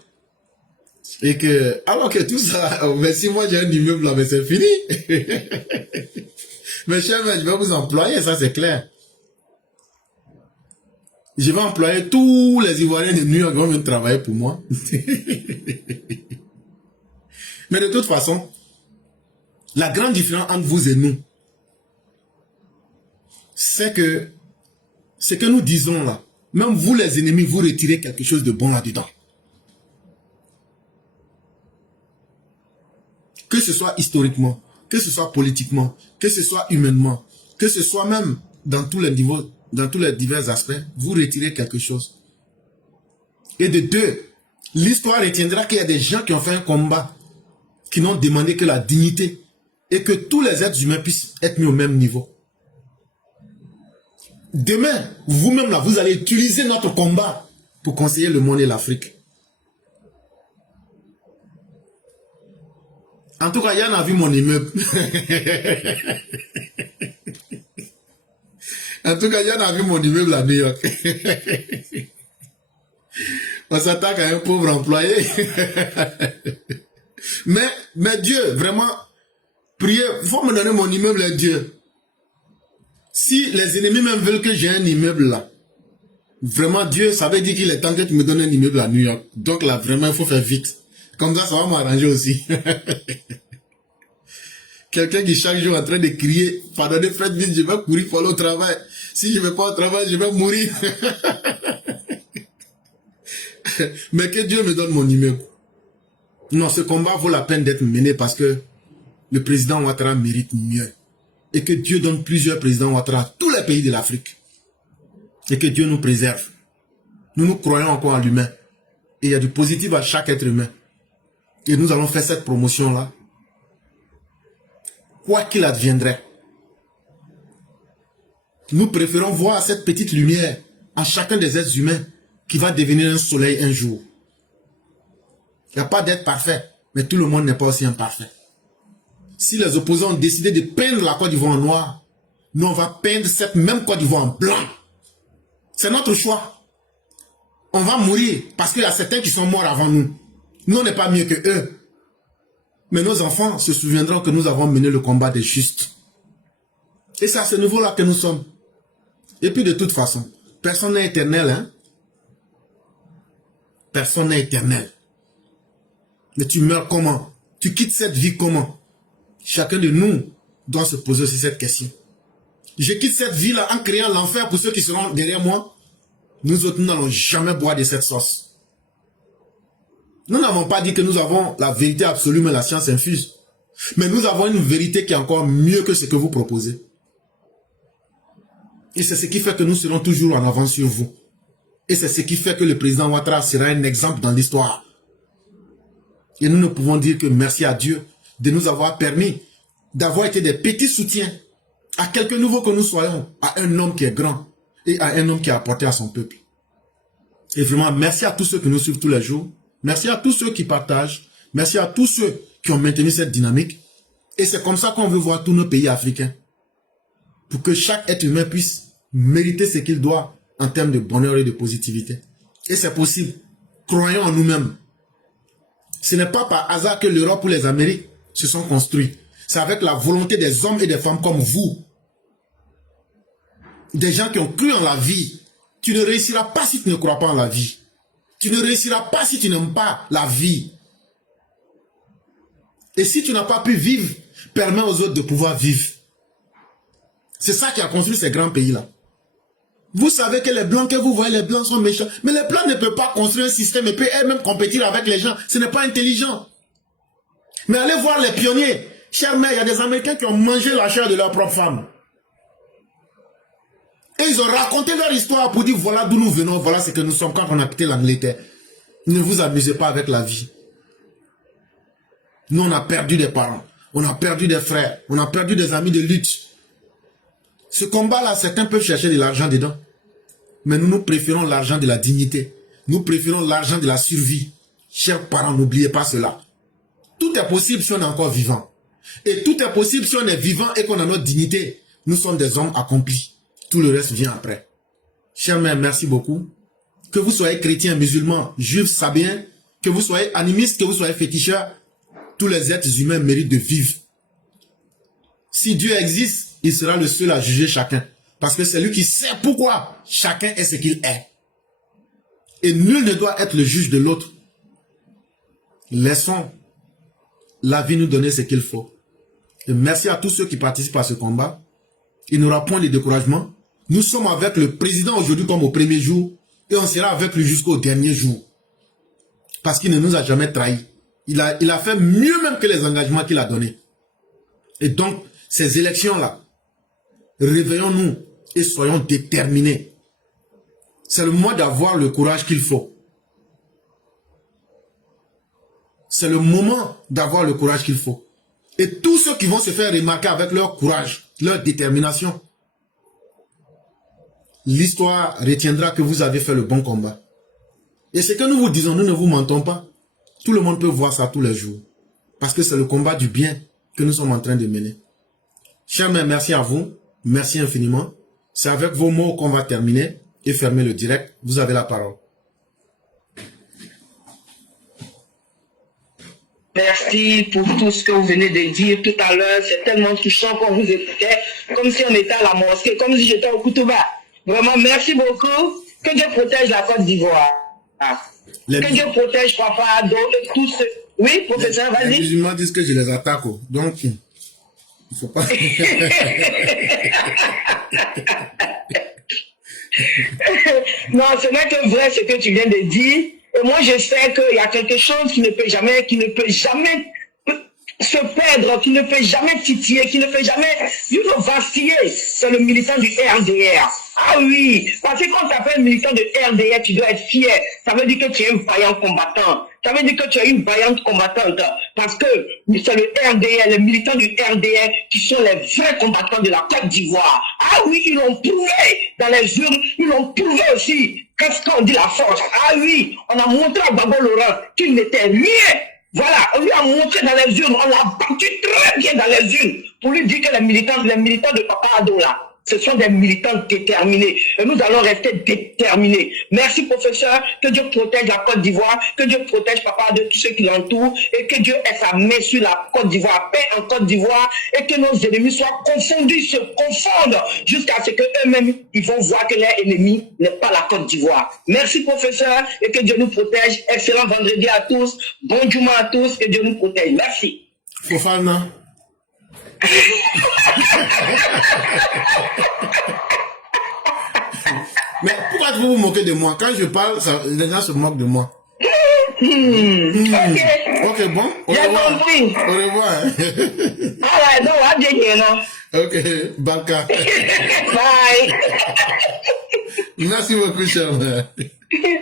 Et que, alors que tout ça, mais si moi j'ai un immeuble là, mais c'est fini. Mes chers, je vais vous employer, ça c'est clair. Je vais employer tous les Ivoiriens de New York qui vont venir travailler pour moi. Mais de toute façon, la grande différence entre vous et nous, c'est que ce que nous disons là, même vous les ennemis, vous retirez quelque chose de bon là-dedans. Que ce soit historiquement, que ce soit politiquement, que ce soit humainement, que ce soit même dans tous les niveaux, dans tous les divers aspects, vous retirez quelque chose. Et de deux, l'histoire retiendra qu'il y a des gens qui ont fait un combat, qui n'ont demandé que la dignité et que tous les êtres humains puissent être mis au même niveau. Demain, vous-même là, vous allez utiliser notre combat pour conseiller le monde et l'Afrique. En tout cas, Yann a vu mon immeuble. En tout cas, Yann a vu mon immeuble à New York. On s'attaque à un pauvre employé. mais Dieu, vraiment, priez, il faut me donner mon immeuble à Dieu. Si les ennemis même veulent que j'ai un immeuble là, vraiment Dieu, ça veut dire qu'il est temps que tu me donnes un immeuble à New York. Donc là, vraiment, il faut faire vite. Comme ça va m'arranger aussi. Quelqu'un qui chaque jour est en train de crier, pardonnez Fred, vite, je vais courir pour aller au travail. Si je ne vais pas au travail, je vais mourir. Mais que Dieu me donne mon immeuble. Non, ce combat vaut la peine d'être mené parce que le président Ouattara mérite mieux. Et que Dieu donne plusieurs présidents Ouattara à tous les pays de l'Afrique. Et que Dieu nous préserve. Nous croyons encore en l'humain. Et il y a du positif à chaque être humain. Et nous allons faire cette promotion-là. Quoi qu'il adviendrait. Nous préférons voir cette petite lumière en chacun des êtres humains qui va devenir un soleil un jour. Il n'y a pas d'être parfait, mais tout le monde n'est pas aussi imparfait. Si les opposants ont décidé de peindre la Côte d'Ivoire en noir, nous on va peindre cette même Côte d'Ivoire en blanc. C'est notre choix. On va mourir parce qu'il y a certains qui sont morts avant nous. Nous on n'est pas mieux que eux. Mais nos enfants se souviendront que nous avons mené le combat des justes. Et c'est à ce niveau-là que nous sommes. Et puis de toute façon, personne n'est éternel. Hein? Personne n'est éternel. Mais tu meurs comment? Tu quittes cette vie comment? Chacun de nous doit se poser aussi cette question. Je quitte cette vie-là en créant l'enfer pour ceux qui seront derrière moi. Nous autres, nous n'allons jamais boire de cette sauce. Nous n'avons pas dit que nous avons la vérité absolue, mais la science infuse. Mais nous avons une vérité qui est encore mieux que ce que vous proposez. Et c'est ce qui fait que nous serons toujours en avance sur vous. Et c'est ce qui fait que le président Ouattara sera un exemple dans l'histoire. Et nous ne pouvons dire que merci à Dieu de nous avoir permis d'avoir été des petits soutiens à quelque nouveau que nous soyons, à un homme qui est grand et à un homme qui a apporté à son peuple. Et vraiment, merci à tous ceux qui nous suivent tous les jours. Merci à tous ceux qui partagent. Merci à tous ceux qui ont maintenu cette dynamique. Et c'est comme ça qu'on veut voir tous nos pays africains. Pour que chaque être humain puisse mériter ce qu'il doit en termes de bonheur et de positivité. Et c'est possible. Croyons en nous-mêmes. Ce n'est pas par hasard que l'Europe ou les Amériques se sont construits. C'est avec la volonté des hommes et des femmes comme vous. Des gens qui ont cru en la vie. Tu ne réussiras pas si tu ne crois pas en la vie. Tu ne réussiras pas si tu n'aimes pas la vie. Et si tu n'as pas pu vivre, permets aux autres de pouvoir vivre. C'est ça qui a construit ces grands pays-là. Vous savez que les Blancs que vous voyez, les Blancs sont méchants. Mais les Blancs ne peuvent pas construire un système et puis eux-mêmes compétir avec les gens. Ce n'est pas intelligent. Mais allez voir les pionniers. Chère mère, il y a des Américains qui ont mangé la chair de leur propre femme. Et ils ont raconté leur histoire pour dire voilà d'où nous venons, voilà ce que nous sommes quand on a quitté l'Angleterre. Ne vous amusez pas avec la vie. Nous, on a perdu des parents, on a perdu des frères, on a perdu des amis de lutte. Ce combat-là, certains peuvent chercher de l'argent dedans. Mais nous préférons l'argent de la dignité. Nous préférons l'argent de la survie. Chers parents, n'oubliez pas cela. Tout est possible si on est encore vivant. Et tout est possible si on est vivant et qu'on a notre dignité. Nous sommes des hommes accomplis. Tout le reste vient après. Chers mères, merci beaucoup. Que vous soyez chrétiens, musulmans, juifs, sabiens, que vous soyez animistes, que vous soyez féticheurs, tous les êtres humains méritent de vivre. Si Dieu existe, il sera le seul à juger chacun. Parce que c'est lui qui sait pourquoi chacun est ce qu'il est. Et nul ne doit être le juge de l'autre. Laissons la vie nous donner ce qu'il faut. Et merci à tous ceux qui participent à ce combat. Il n'y aura point de découragement. Nous sommes avec le président aujourd'hui comme au premier jour. Et on sera avec lui jusqu'au dernier jour. Parce qu'il ne nous a jamais trahis. Il a fait mieux même que les engagements qu'il a donnés. Et donc, ces élections-là, réveillons-nous et soyons déterminés. C'est le moment d'avoir le courage qu'il faut. C'est le moment d'avoir le courage qu'il faut. Et tous ceux qui vont se faire remarquer avec leur courage, leur détermination, l'histoire retiendra que vous avez fait le bon combat. Et ce que nous vous disons, nous ne vous mentons pas. Tout le monde peut voir ça tous les jours. Parce que c'est le combat du bien que nous sommes en train de mener. Chers mères, merci à vous. Merci infiniment. C'est avec vos mots qu'on va terminer et fermer le direct. Vous avez la parole. Merci pour tout ce que vous venez de dire tout à l'heure. C'est tellement touchant qu'on vous écoutait, comme si on était à la mosquée, comme si j'étais au Koutouba. Vraiment, merci beaucoup. Que Dieu protège la Côte d'Ivoire. Que Dieu protège Papa Ado et tous ceux... Oui, professeur, vas-y. Les musulmans disent que je les attaque. Donc, il ne faut pas... Non, ce n'est que vrai ce que tu viens de dire. Et moi, je sais qu'il y a quelque chose qui ne peut jamais se perdre, qui ne peut jamais titiller, qui ne peut jamais vaciller. C'est le militant du RDR. Ah oui, parce que quand tu appelles militant de RDR, tu dois être fier. Ça veut dire que tu es un vaillant combattant. Ça veut dire que tu es une vaillante combattante. Parce que c'est le RDR, les militants du RDR qui sont les vrais combattants de la Côte d'Ivoire. Ah oui, ils l'ont prouvé dans les urnes. Ils l'ont prouvé aussi. Qu'est-ce qu'on dit la force? Ah oui, on a montré à Babo Laurent qu'il n'était rien. Voilà, on lui a montré dans les urnes. On l'a battu très bien dans les urnes pour lui dire que les militants de Papa Ado là, Ce sont des militants déterminés. Et nous allons rester déterminés. Merci, professeur. Que Dieu protège la Côte d'Ivoire. Que Dieu protège papa de tous ceux qui l'entourent. Et que Dieu ait sa main sur la Côte d'Ivoire. Paix en Côte d'Ivoire. Et que nos ennemis soient confondus, se confondent. Jusqu'à ce qu'eux-mêmes, ils vont voir que leur ennemi n'est pas la Côte d'Ivoire. Merci, professeur. Et que Dieu nous protège. Excellent vendredi à tous. Bon Juma à tous. Que Dieu nous protège. Merci. Fofana. Mais pourquoi vous vous moquez de moi? Quand je parle, les gens se moquent de moi. Ok, bon. J'ai compris. Au revoir. Alright, donc, à bien, Ok, Balka. Bye. Merci beaucoup, cher.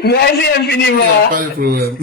Merci infiniment. Pas de problème.